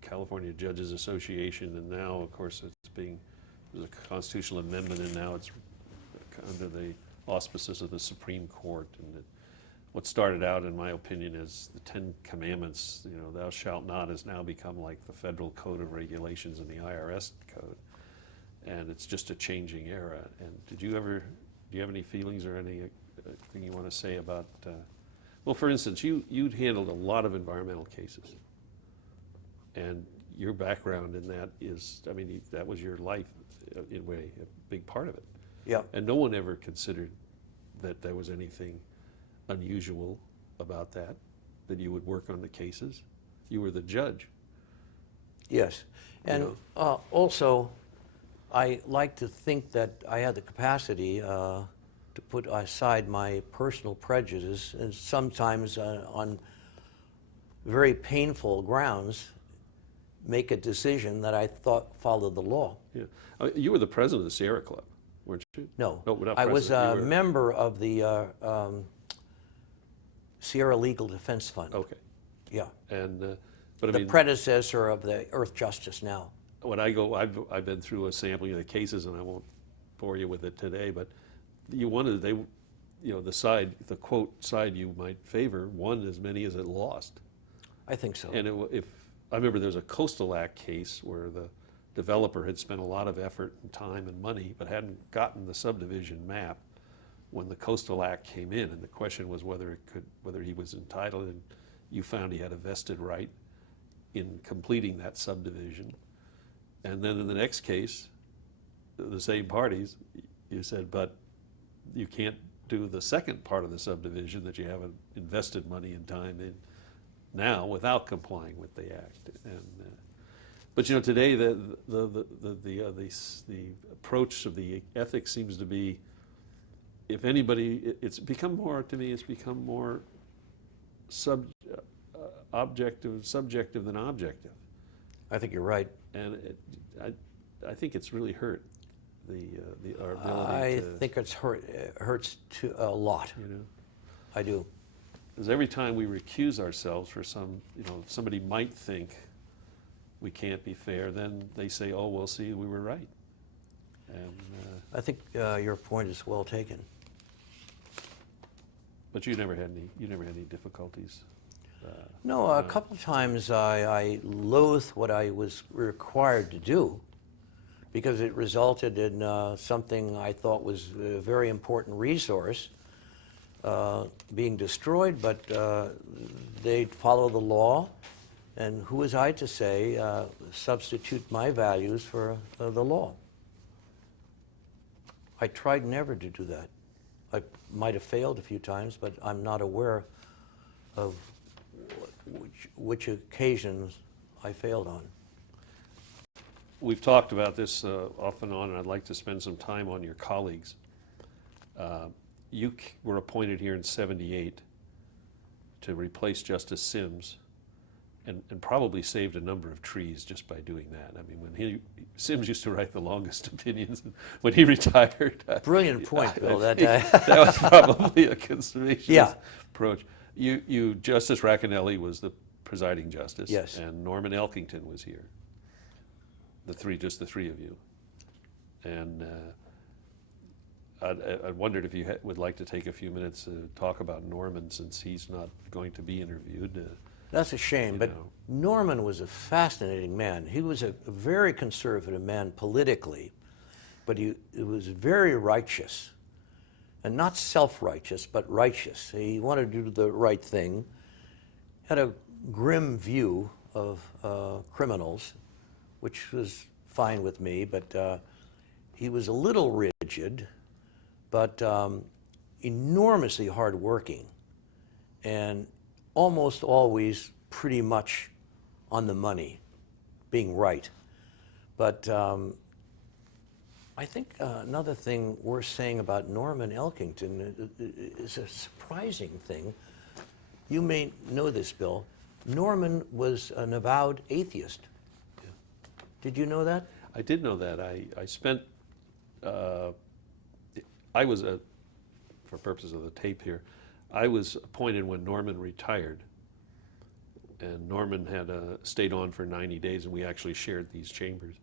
California Judges Association, and now, of course, there's a constitutional amendment, and now it's under the auspices of the Supreme Court. And what started out, in my opinion, as the 10 Commandments, thou shalt not, has now become like the federal code of regulations and the IRS code, and it's just a changing era. And do you have any feelings or anything you want to say about? Well, for instance, you'd handled a lot of environmental cases, and your background in that is, I mean, that was your life in a way, a big part of it. Yeah. And no one ever considered that there was anything unusual about that you would work on the cases. You were the judge. Yes. And also, I like to think that I had the capacity to put aside my personal prejudice, and sometimes on very painful grounds, make a decision that I thought followed the law. Yeah. You were the president of the Sierra Club, weren't you? No, No, not I was president. a You were- member of the Sierra Legal Defense Fund. Okay. Yeah, And but I the mean, predecessor of the Earth Justice now. when I go, I've been through a sampling of the cases, and I won't bore you with it today. But the quote side you might favor won as many as it lost. I think so. And if I remember, there was a Coastal Act case where the developer had spent a lot of effort and time and money, but hadn't gotten the subdivision map when the Coastal Act came in, and the question was whether he was entitled, and you found he had a vested right in completing that subdivision. And then in the next case, the same parties, you said, but you can't do the second part of the subdivision that you haven't invested money and time in now without complying with the act. And but you know, today the approach of the ethics seems to be, if anybody, it's become more, to me, it's become more subjective than objective. I think you're right. And I think it's really hurt our ability I to, think it hurts a lot. you know. I do. Because every time we recuse ourselves for some, you know, somebody might think we can't be fair, then they say, oh, well, see, we were right. And I think your point is well taken. but you never had any difficulties. No, a couple of times I loathed what I was required to do because it resulted in something I thought was a very important resource being destroyed, but they'd follow the law, and who was I to say substitute my values for the law? I tried never to do that. I might have failed a few times, but I'm not aware of which occasions I failed on. We've talked about this off and on, and I'd like to spend some time on your colleagues. You were appointed here in '78 to replace Justice Sims, and probably saved a number of trees just by doing that. I mean, Sims used to write the longest opinions. When he retired, Brilliant point, Bill. That was probably a conservationist Yeah. approach. Justice Racanelli was the presiding justice, Yes. and Norman Elkington was here. Just the three of you, and I wondered if you would like to take a few minutes to talk about Norman, since he's not going to be interviewed. That's a shame, You but know. Norman was a fascinating man. He was a very conservative man politically, but he was very righteous, and not self-righteous, but righteous. He wanted to do the right thing, had a grim view of criminals, which was fine with me, but he was a little rigid, but enormously hardworking, and almost always pretty much on the money, being right. But I think another thing worth saying about Norman Elkington is a surprising thing. You may know this, Bill. Norman was an avowed atheist. Yeah. Did you know that? I did know that. I spent, I was, for purposes of the tape here, I was appointed when Norman retired. And Norman had stayed on for 90 days, and we actually shared these chambers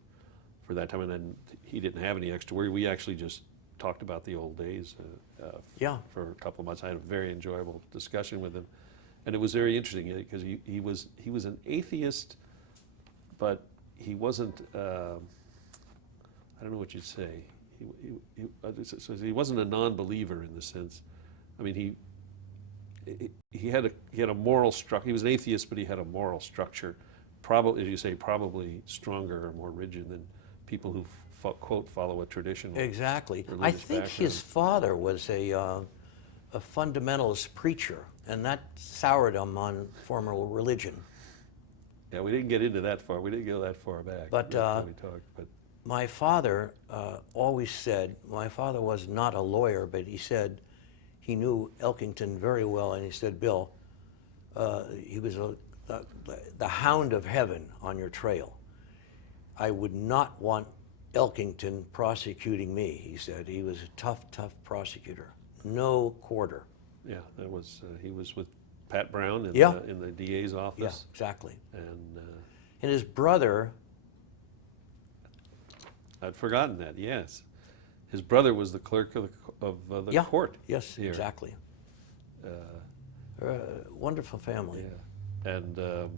for that time. And then he didn't have any extra work. We actually just talked about the old days Yeah. for a couple of months. I had a very enjoyable discussion with him. And it was very interesting because he was an atheist, but he wasn't, I don't know what you'd say. He wasn't a non-believer in the sense, I mean, he had a moral structure. He was an atheist, but he had a moral structure, probably, as you say, probably stronger or more rigid than people who quote follow a traditional. Exactly. I religious think background. his father was a fundamentalist preacher, and that soured him on formal religion. Yeah, we didn't get into that far. We didn't go that far back. But, when we talked, but My father always said, my father was not a lawyer, but he said he knew Elkington very well, and he said, Bill, he was the hound of heaven on your trail. I would not want Elkington prosecuting me, he said. He was a tough, tough prosecutor. No quarter. yeah, that was he was with Pat Brown in the DA's office. Yeah, exactly. And And his brother, I'd forgotten that. Yes, his brother was the clerk of the yeah, court. yes, here. exactly. Wonderful family. Yeah, and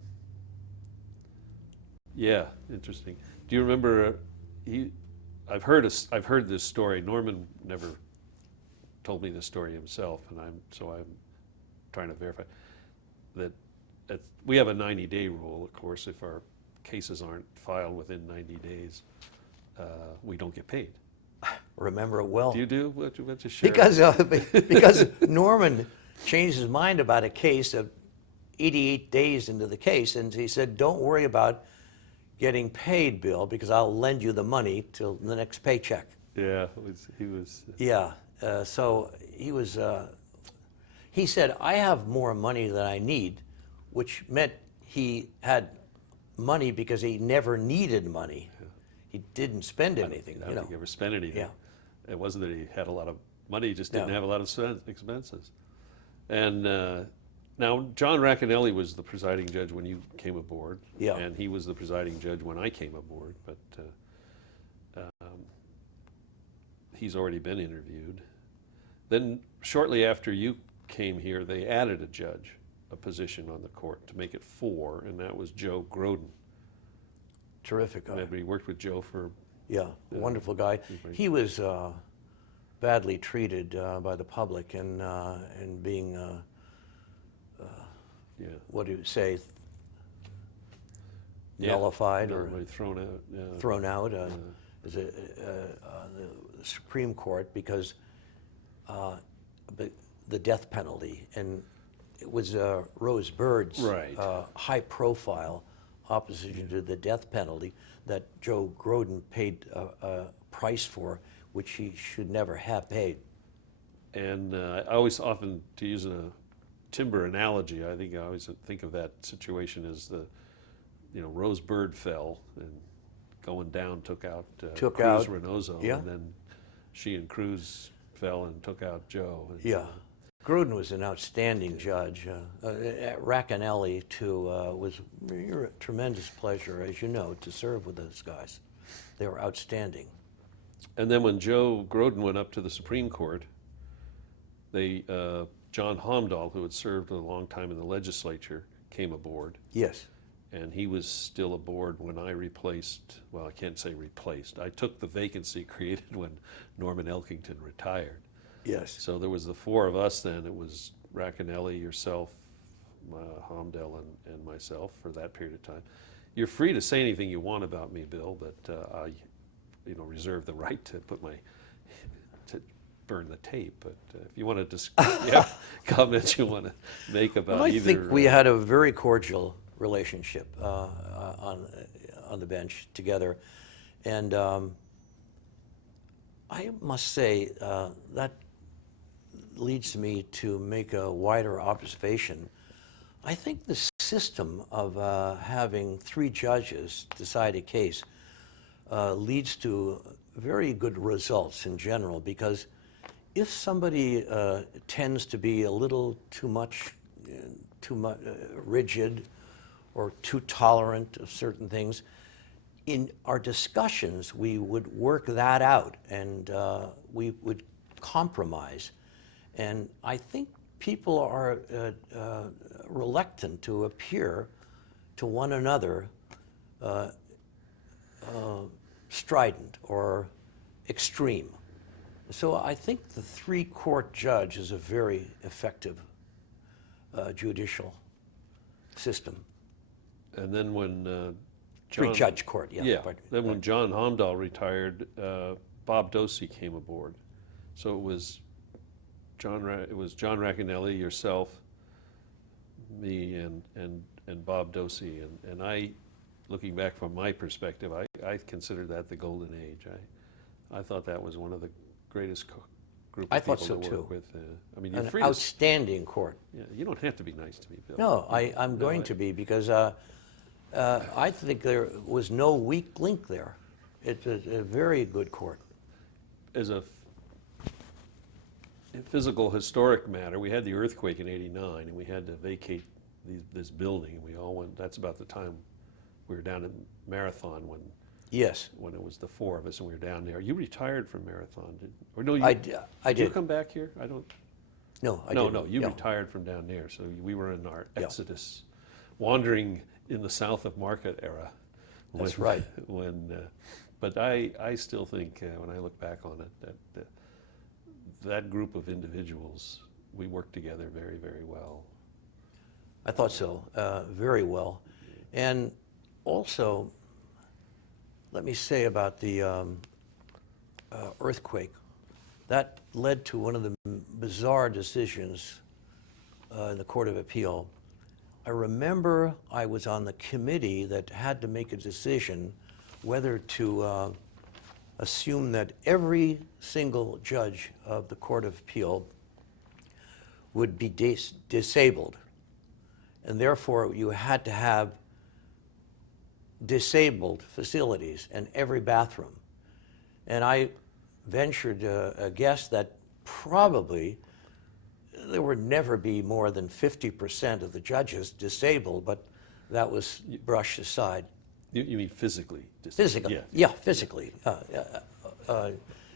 yeah, interesting. Do you remember? I've heard this story. Norman never told me this story himself, and I'm trying to verify that we have a 90-day rule, of course. If our cases aren't filed within 90 days, we don't get paid. Remember it well. Do you do? What's your share? Because Norman changed his mind about a case of 88 days into the case, and he said, "Don't worry about getting paid, Bill, because I'll lend you the money till the next paycheck." Yeah, he was. Yeah. So he was. He said, "I have more money than I need," which meant he had money because he never needed money. Yeah. He didn't spend anything. I don't think he ever spent anything. Yeah. It wasn't that he had a lot of money; he just didn't have a lot of expenses. And now, John Racanelli was the presiding judge when you came aboard, and he was the presiding judge when I came aboard. But he's already been interviewed. Then, shortly after you came here, they added a position on the court to make it 4, and that was Joe Groden. Terrific guy. Everybody worked with Joe for. Yeah, wonderful guy. He was badly treated by the public and being, what do you say, nullified or thrown out. Thrown out as the Supreme Court because the death penalty, and it was Rose Bird's high-profile opposition to the death penalty that Joe Groden paid a price for, which he should never have paid. And I always often, to use a timber analogy, I always think of that situation as Rose Bird fell and going down took out Cruz Reynoso, and then she and Cruz fell and took out Joe. And, Groden was an outstanding judge. Racanelli, too, was a tremendous pleasure, as you know, to serve with those guys. They were outstanding. And then when Joe Groden went up to the Supreme Court, John Homdahl, who had served a long time in the legislature, came aboard. Yes. And he was still aboard when I replaced, well, I can't say replaced. I took the vacancy created when Norman Elkington retired. Yes. So there was the 4 of us then. It was Racanelli, yourself, Homdahl, and myself for that period of time. You're free to say anything you want about me, Bill, but I reserve the right to to burn the tape. But if you want to comments you want to make about either. I think we had a very cordial relationship on the bench together, and I must say that leads me to make a wider observation. I think the system of having 3 judges decide a case leads to very good results in general, because if somebody tends to be a little too much rigid or too tolerant of certain things, in our discussions we would work that out, and we would compromise. And I think people are reluctant to appear to one another strident or extreme. So I think the 3-court judge is a very effective judicial system. And then when 3-judge court, Then when John Homdahl retired, Bob Dosey came aboard. So it was John Racanelli, yourself, me, and Bob Dosey, and I, looking back from my perspective, I considered that the golden age. I thought that was one of the greatest group of people to work with. I mean, you're an free outstanding court. Yeah, you don't have to be nice to me, Bill. No, I'm going to be, because I think there was no weak link there. It's a very good court. As a physical historic matter, we had the earthquake in '89, and we had to vacate this building, and we all went. That's about the time we were down at Marathon when it was the 4 of us, and we were down there. You retired from Marathon, I did did. you come back here? I don't. No, I didn't. No, you retired from down there, so we were in our exodus, wandering in the south of Market era. That's right. But I still think when I look back on it that that group of individuals, we worked together very, very well. I thought so, very well. And also, let me say about the earthquake, that led to one of the bizarre decisions in the Court of Appeal. I remember I was on the committee that had to make a decision whether to assume that every single judge of the Court of Appeal would be disabled. And therefore, you had to have disabled facilities in every bathroom. And I ventured a guess that probably there would never be more than 50% of the judges disabled, but that was brushed aside. You mean physically? Physically, Yeah. Physically.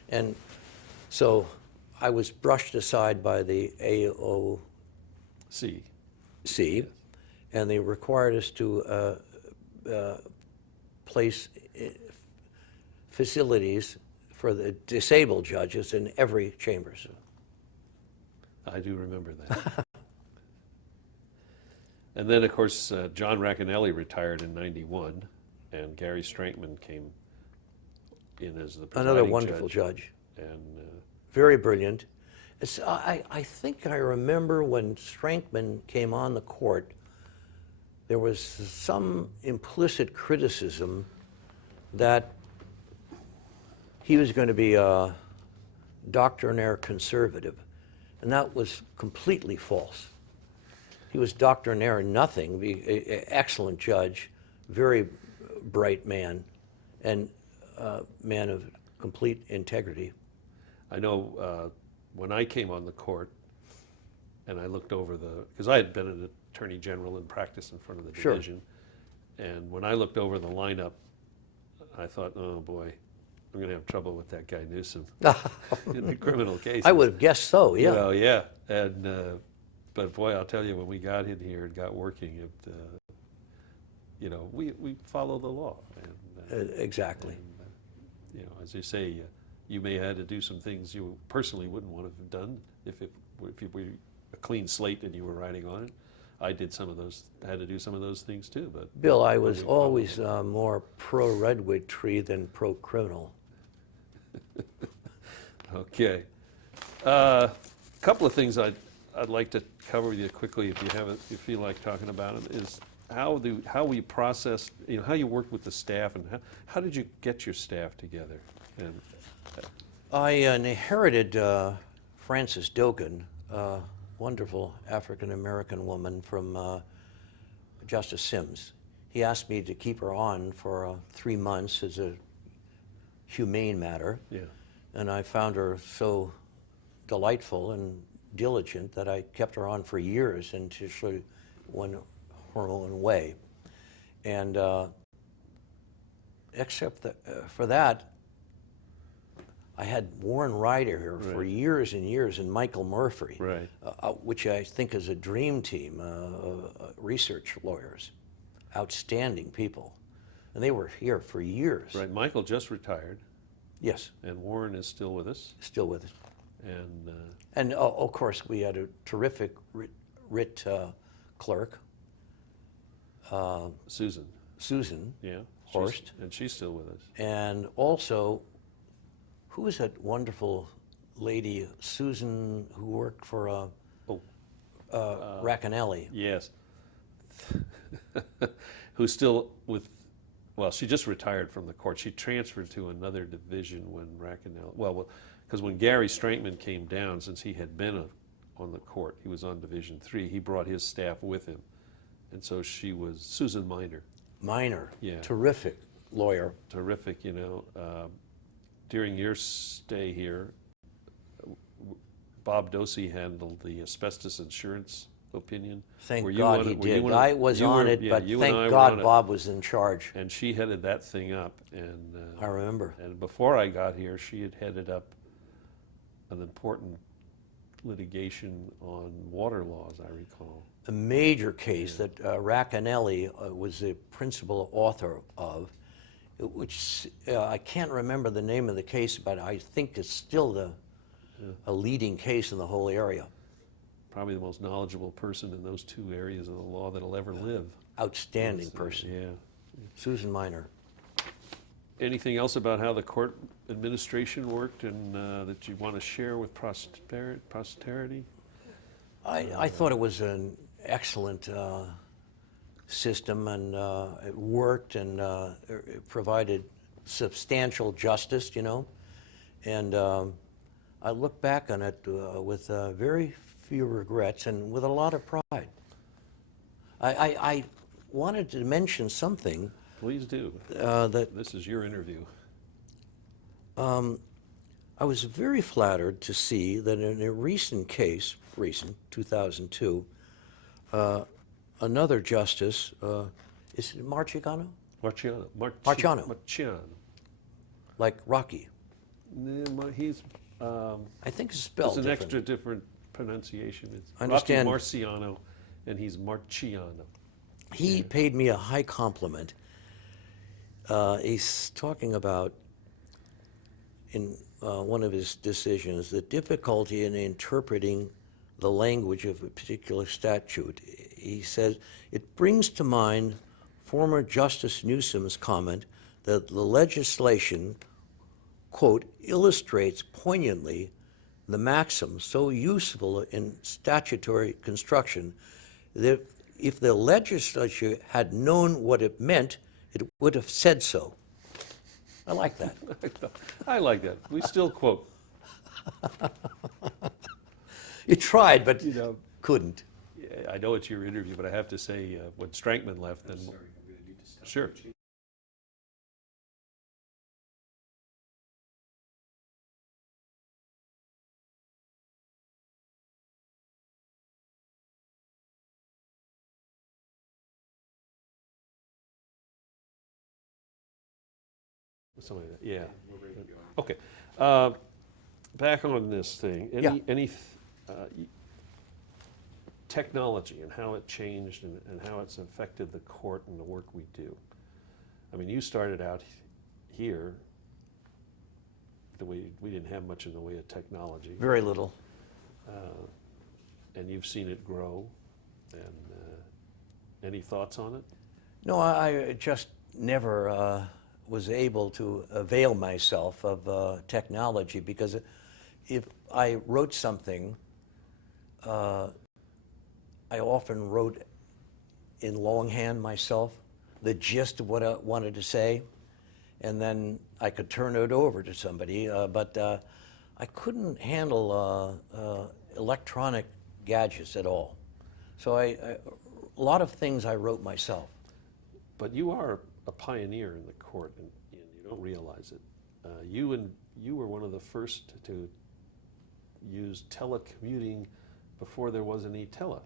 And so I was brushed aside by the AOC, See, and they required us to place facilities for the disabled judges in every chambers. I do remember that. And then, of course, John Racanelli retired in '91, and Gary Strankman came in as the presiding Another wonderful judge. And Very brilliant. I think I remember when Strankman came on the court, there was some implicit criticism that he was going to be a doctrinaire conservative, and that was completely false. He was doctrinaire nothing, excellent judge, very bright man, and man of complete integrity. I know when I came on the court and I looked over because I had been an attorney general in practice in front of the Sure. division, and when I looked over the lineup, I thought, oh boy, I'm going to have trouble with that guy Newsom in the criminal cases. I would have guessed so, yeah. Well, yeah, and but boy, I'll tell you, when we got in here and got working, it we follow the law, and Exactly. and, as you say, you may have had to do some things you personally wouldn't want to have done if it were a clean slate and you were writing on it. I had to do some of those things too. But Bill, I was always more pro-redwood tree than pro-criminal. Okay, a couple of things I'd like to cover with you quickly, if you feel like talking about them, is how we process, how you worked with the staff, and how did you get your staff together? And I inherited Frances Dogan, a wonderful African-American woman from Justice Sims. He asked me to keep her on for 3 months as a humane matter. yeah, And I found her so delightful and diligent that I kept her on for years until she went her own way. And except for that, I had Warren Ryder here for Right. years and years, and Michael Murphy, right. which I think is a dream team, research lawyers, outstanding people. And they were here for years. Right, Michael just retired, Yes, and Warren is still with us, still with us. and And of course, we had a terrific writ clerk, Susan, Susan, yeah, Horst. and she's still with us. and also, who was that wonderful lady, Susan, who worked for Racanelli? Yes, who's still with. Well, she just retired from the court. She transferred to another division when Racanelli. Because when Gary Strankman came down, since he had been on the court, he was on Division 3. He brought his staff with him, and so she was Susan Miner. Minor, Yeah. terrific lawyer. Terrific, During your stay here, Bob Dosey handled the asbestos insurance opinion. Thank Were you God on he it? Were you did. one of- I was you on were- it, yeah, but you and I thank were God on it. Bob was in charge. And she headed that thing up, and I remember. and before I got here, she had headed up an important litigation on water laws, I recall. A major case that Racanelli was the principal author of, which I can't remember the name of the case, but I think it's still a leading case in the whole area. Probably the most knowledgeable person in those two areas of the law that'll ever live. Outstanding Yes, person. Yeah. Susan Miner. Anything else about how the court administration worked and that you want to share with posterity? I thought it was an excellent system, and it worked, and it provided substantial justice, you know. And I look back on it with very few regrets and with a lot of pride. I wanted to mention something Please do. that This is your interview. I was very flattered to see that in a recent case, 2002, another justice, is it Marciano? Marciano. Marciano. Marciano. Like Rocky. He's, I think it's spelled it's an different. extra different pronunciation. It's I understand. Rocky Marciano, and he's Marciano. He paid me a high compliment. He's talking about, in one of his decisions, the difficulty in interpreting the language of a particular statute. He says, it brings to mind former Justice Newsom's comment that the legislation, quote, illustrates poignantly the maxim so useful in statutory construction that if the legislature had known what it meant, it would have said so. I like that. I like that. We still quote. You tried, but You know, couldn't. I know it's your interview, but I have to say, when Strankman left, then Sorry, I'm going to need to stop. Sure. something like that. Yeah. We're ready to go. Okay. Back on this thing. Yeah. Technology and how it changed and how it's affected the court and the work we do. I mean, you started out here. We didn't have much in the way of technology. Very little. And you've seen it grow. And any thoughts on it? No, I just never was able to avail myself of technology, because if I wrote something, I often wrote in longhand myself the gist of what I wanted to say, and then I could turn it over to somebody, but I couldn't handle electronic gadgets at all. So a lot of things I wrote myself. But you are a pioneer in the court, and you don't realize it. You were one of the first to use telecommuting before there was any tele.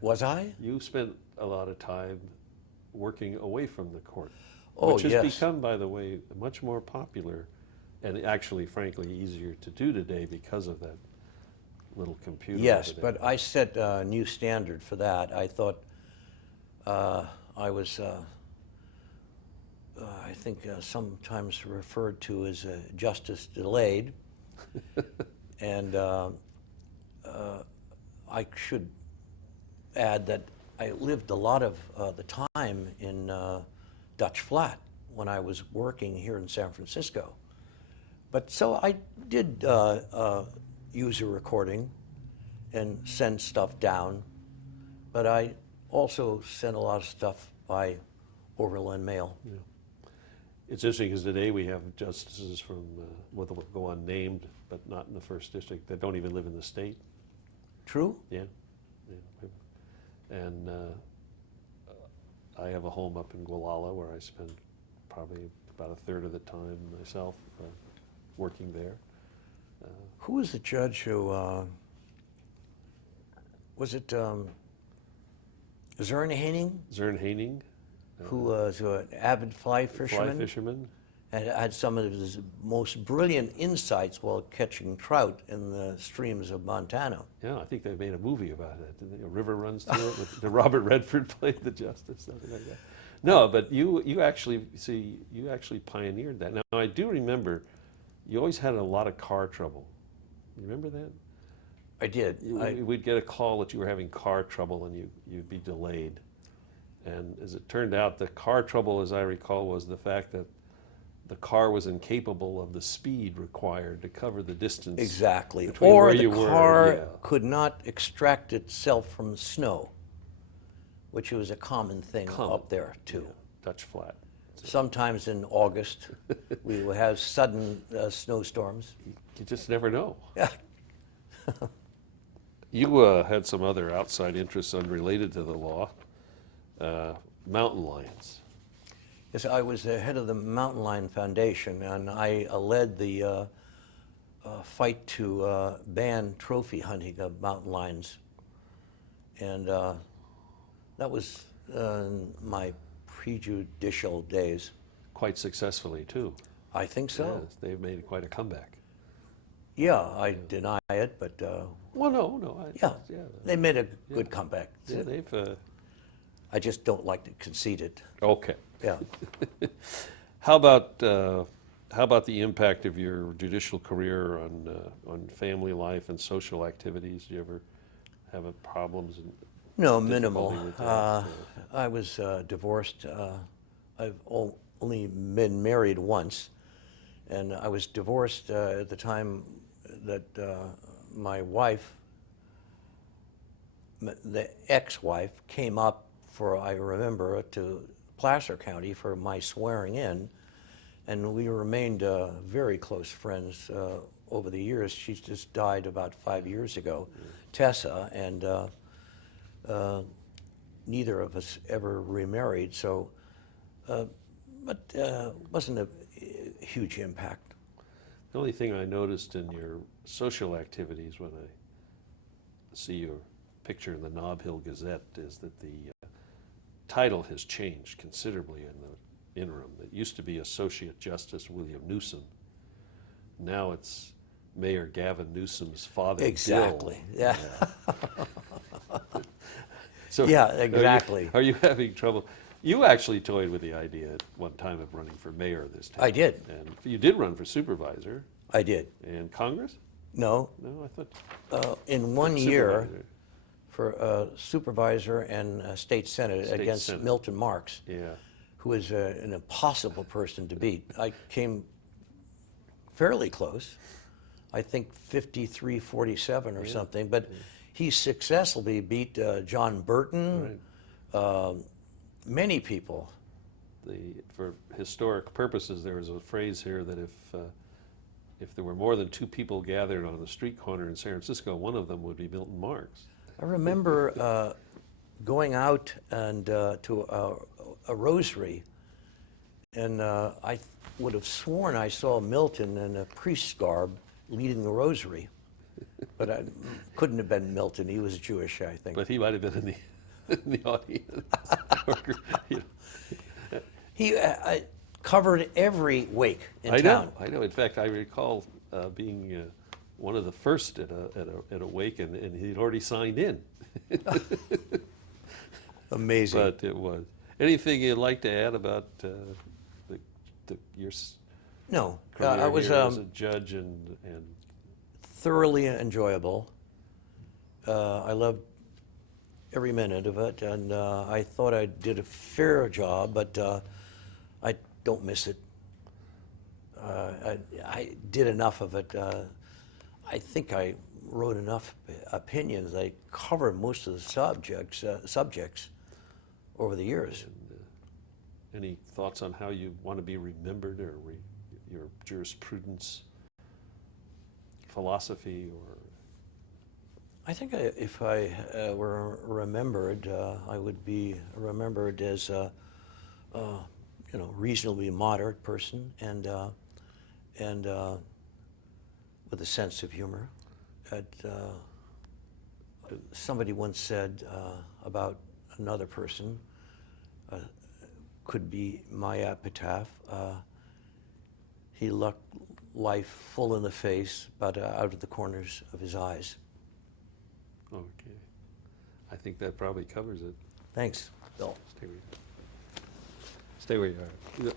Was I? You spent a lot of time working away from the court, Oh, which has yes. become, by the way, much more popular and actually, frankly, easier to do today because of that little computer. Yes, over there. but I set a new standard for that. I thought I was, I think, sometimes referred to as justice delayed. And I should add that I lived a lot of the time in Dutch Flat when I was working here in San Francisco. But so I did use a recording and send stuff down, but I also sent a lot of stuff by overland mail. Yeah. It's interesting because today we have justices from, what will go unnamed, but not in the first district, that don't even live in the state. True? Yeah. And I have a home up in Gualala where I spend probably about a third of the time myself working there. Who was the judge who, was it Zernhaning, Zern Haining, who was an avid fly fly fisherman? fisherman. And had some of his most brilliant insights while catching trout in the streams of Montana. Yeah, I think they made a movie about it. Didn't they? A river runs through it. With Robert Redford played the justice, something like that. No, but you actually pioneered that. Now I do remember you always had a lot of car trouble. You remember that? I did. We'd get a call that you were having car trouble and you'd be delayed. And as it turned out, the car trouble, as I recall, was the fact that the car was incapable of the speed required to cover the distance. Exactly. between Or where the you were, car yeah. could not extract itself from snow, which was a common thing Common. up there too. Yeah, Dutch flat. Sometimes in August, we would have sudden snowstorms. You just never know. Yeah. You had some other outside interests unrelated to the law. Mountain lions. Yes, I was the head of the Mountain Lion Foundation, and I led the fight to ban trophy hunting of mountain lions. And that was my prejudicial days. Quite successfully, too. I think so. Yes, they've made quite a comeback. Yeah, I deny it, but Well, no. yeah, they made a good comeback. Yeah, they've. I just don't like to concede it. Okay. Yeah. How about the impact of your judicial career on family life and social activities? Do you ever have problems? No, minimal. Difficulty with that, I was divorced. I've only been married once, and I was divorced at the time that my wife, the ex-wife, came up for, I remember, to Placer County for my swearing in, and we remained very close friends over the years. She just died about 5 years ago, Tessa, and neither of us ever remarried, so, but wasn't a huge impact. The only thing I noticed in your social activities when I see your picture in the Nob Hill Gazette is that the title has changed considerably in the interim. It used to be Associate Justice William Newsom. Now it's Mayor Gavin Newsom's father, Exactly. Bill. Yeah. So Yeah, exactly. Are you having trouble? You actually toyed with the idea at one time of running for mayor of this town. I did. And you did run for supervisor I did. in Congress? No, No, I thought in 1 year supervisor. for supervisor and state senate State against Senate. Milton Marks, Yeah. who is an impossible person to beat. I came fairly close, I think 53-47 or something, but he successfully beat John Burton, many people. For historic purposes, there was a phrase here that if there were more than two people gathered on a street corner in San Francisco, one of them would be Milton Marks. I remember going out and to a rosary, and I would have sworn I saw Milton in a priest's garb leading the rosary, but I couldn't have been Milton. He was Jewish, I think. But he might have been in the audience. You know. He covered every wake in town. I know. In fact, I recall being one of the first at a wake, and he'd already signed in. Amazing. But it was. Anything you'd like to add about your No, career I was here as a judge and thoroughly enjoyable. I loved every minute of it, and I thought I did a fair job, but I don't miss it. I did enough of it. I think I wrote enough opinions. I covered most of the subjects over the years. any thoughts on how you want to be remembered, or your jurisprudence philosophy, or? I think if I were remembered, I would be remembered as a reasonably moderate person and with a sense of humor. Somebody once said about another person, could be my epitaph. He looked life full in the face, but out of the corners of his eyes. Okay. I think that probably covers it. Thanks, Bill. Stay where you are.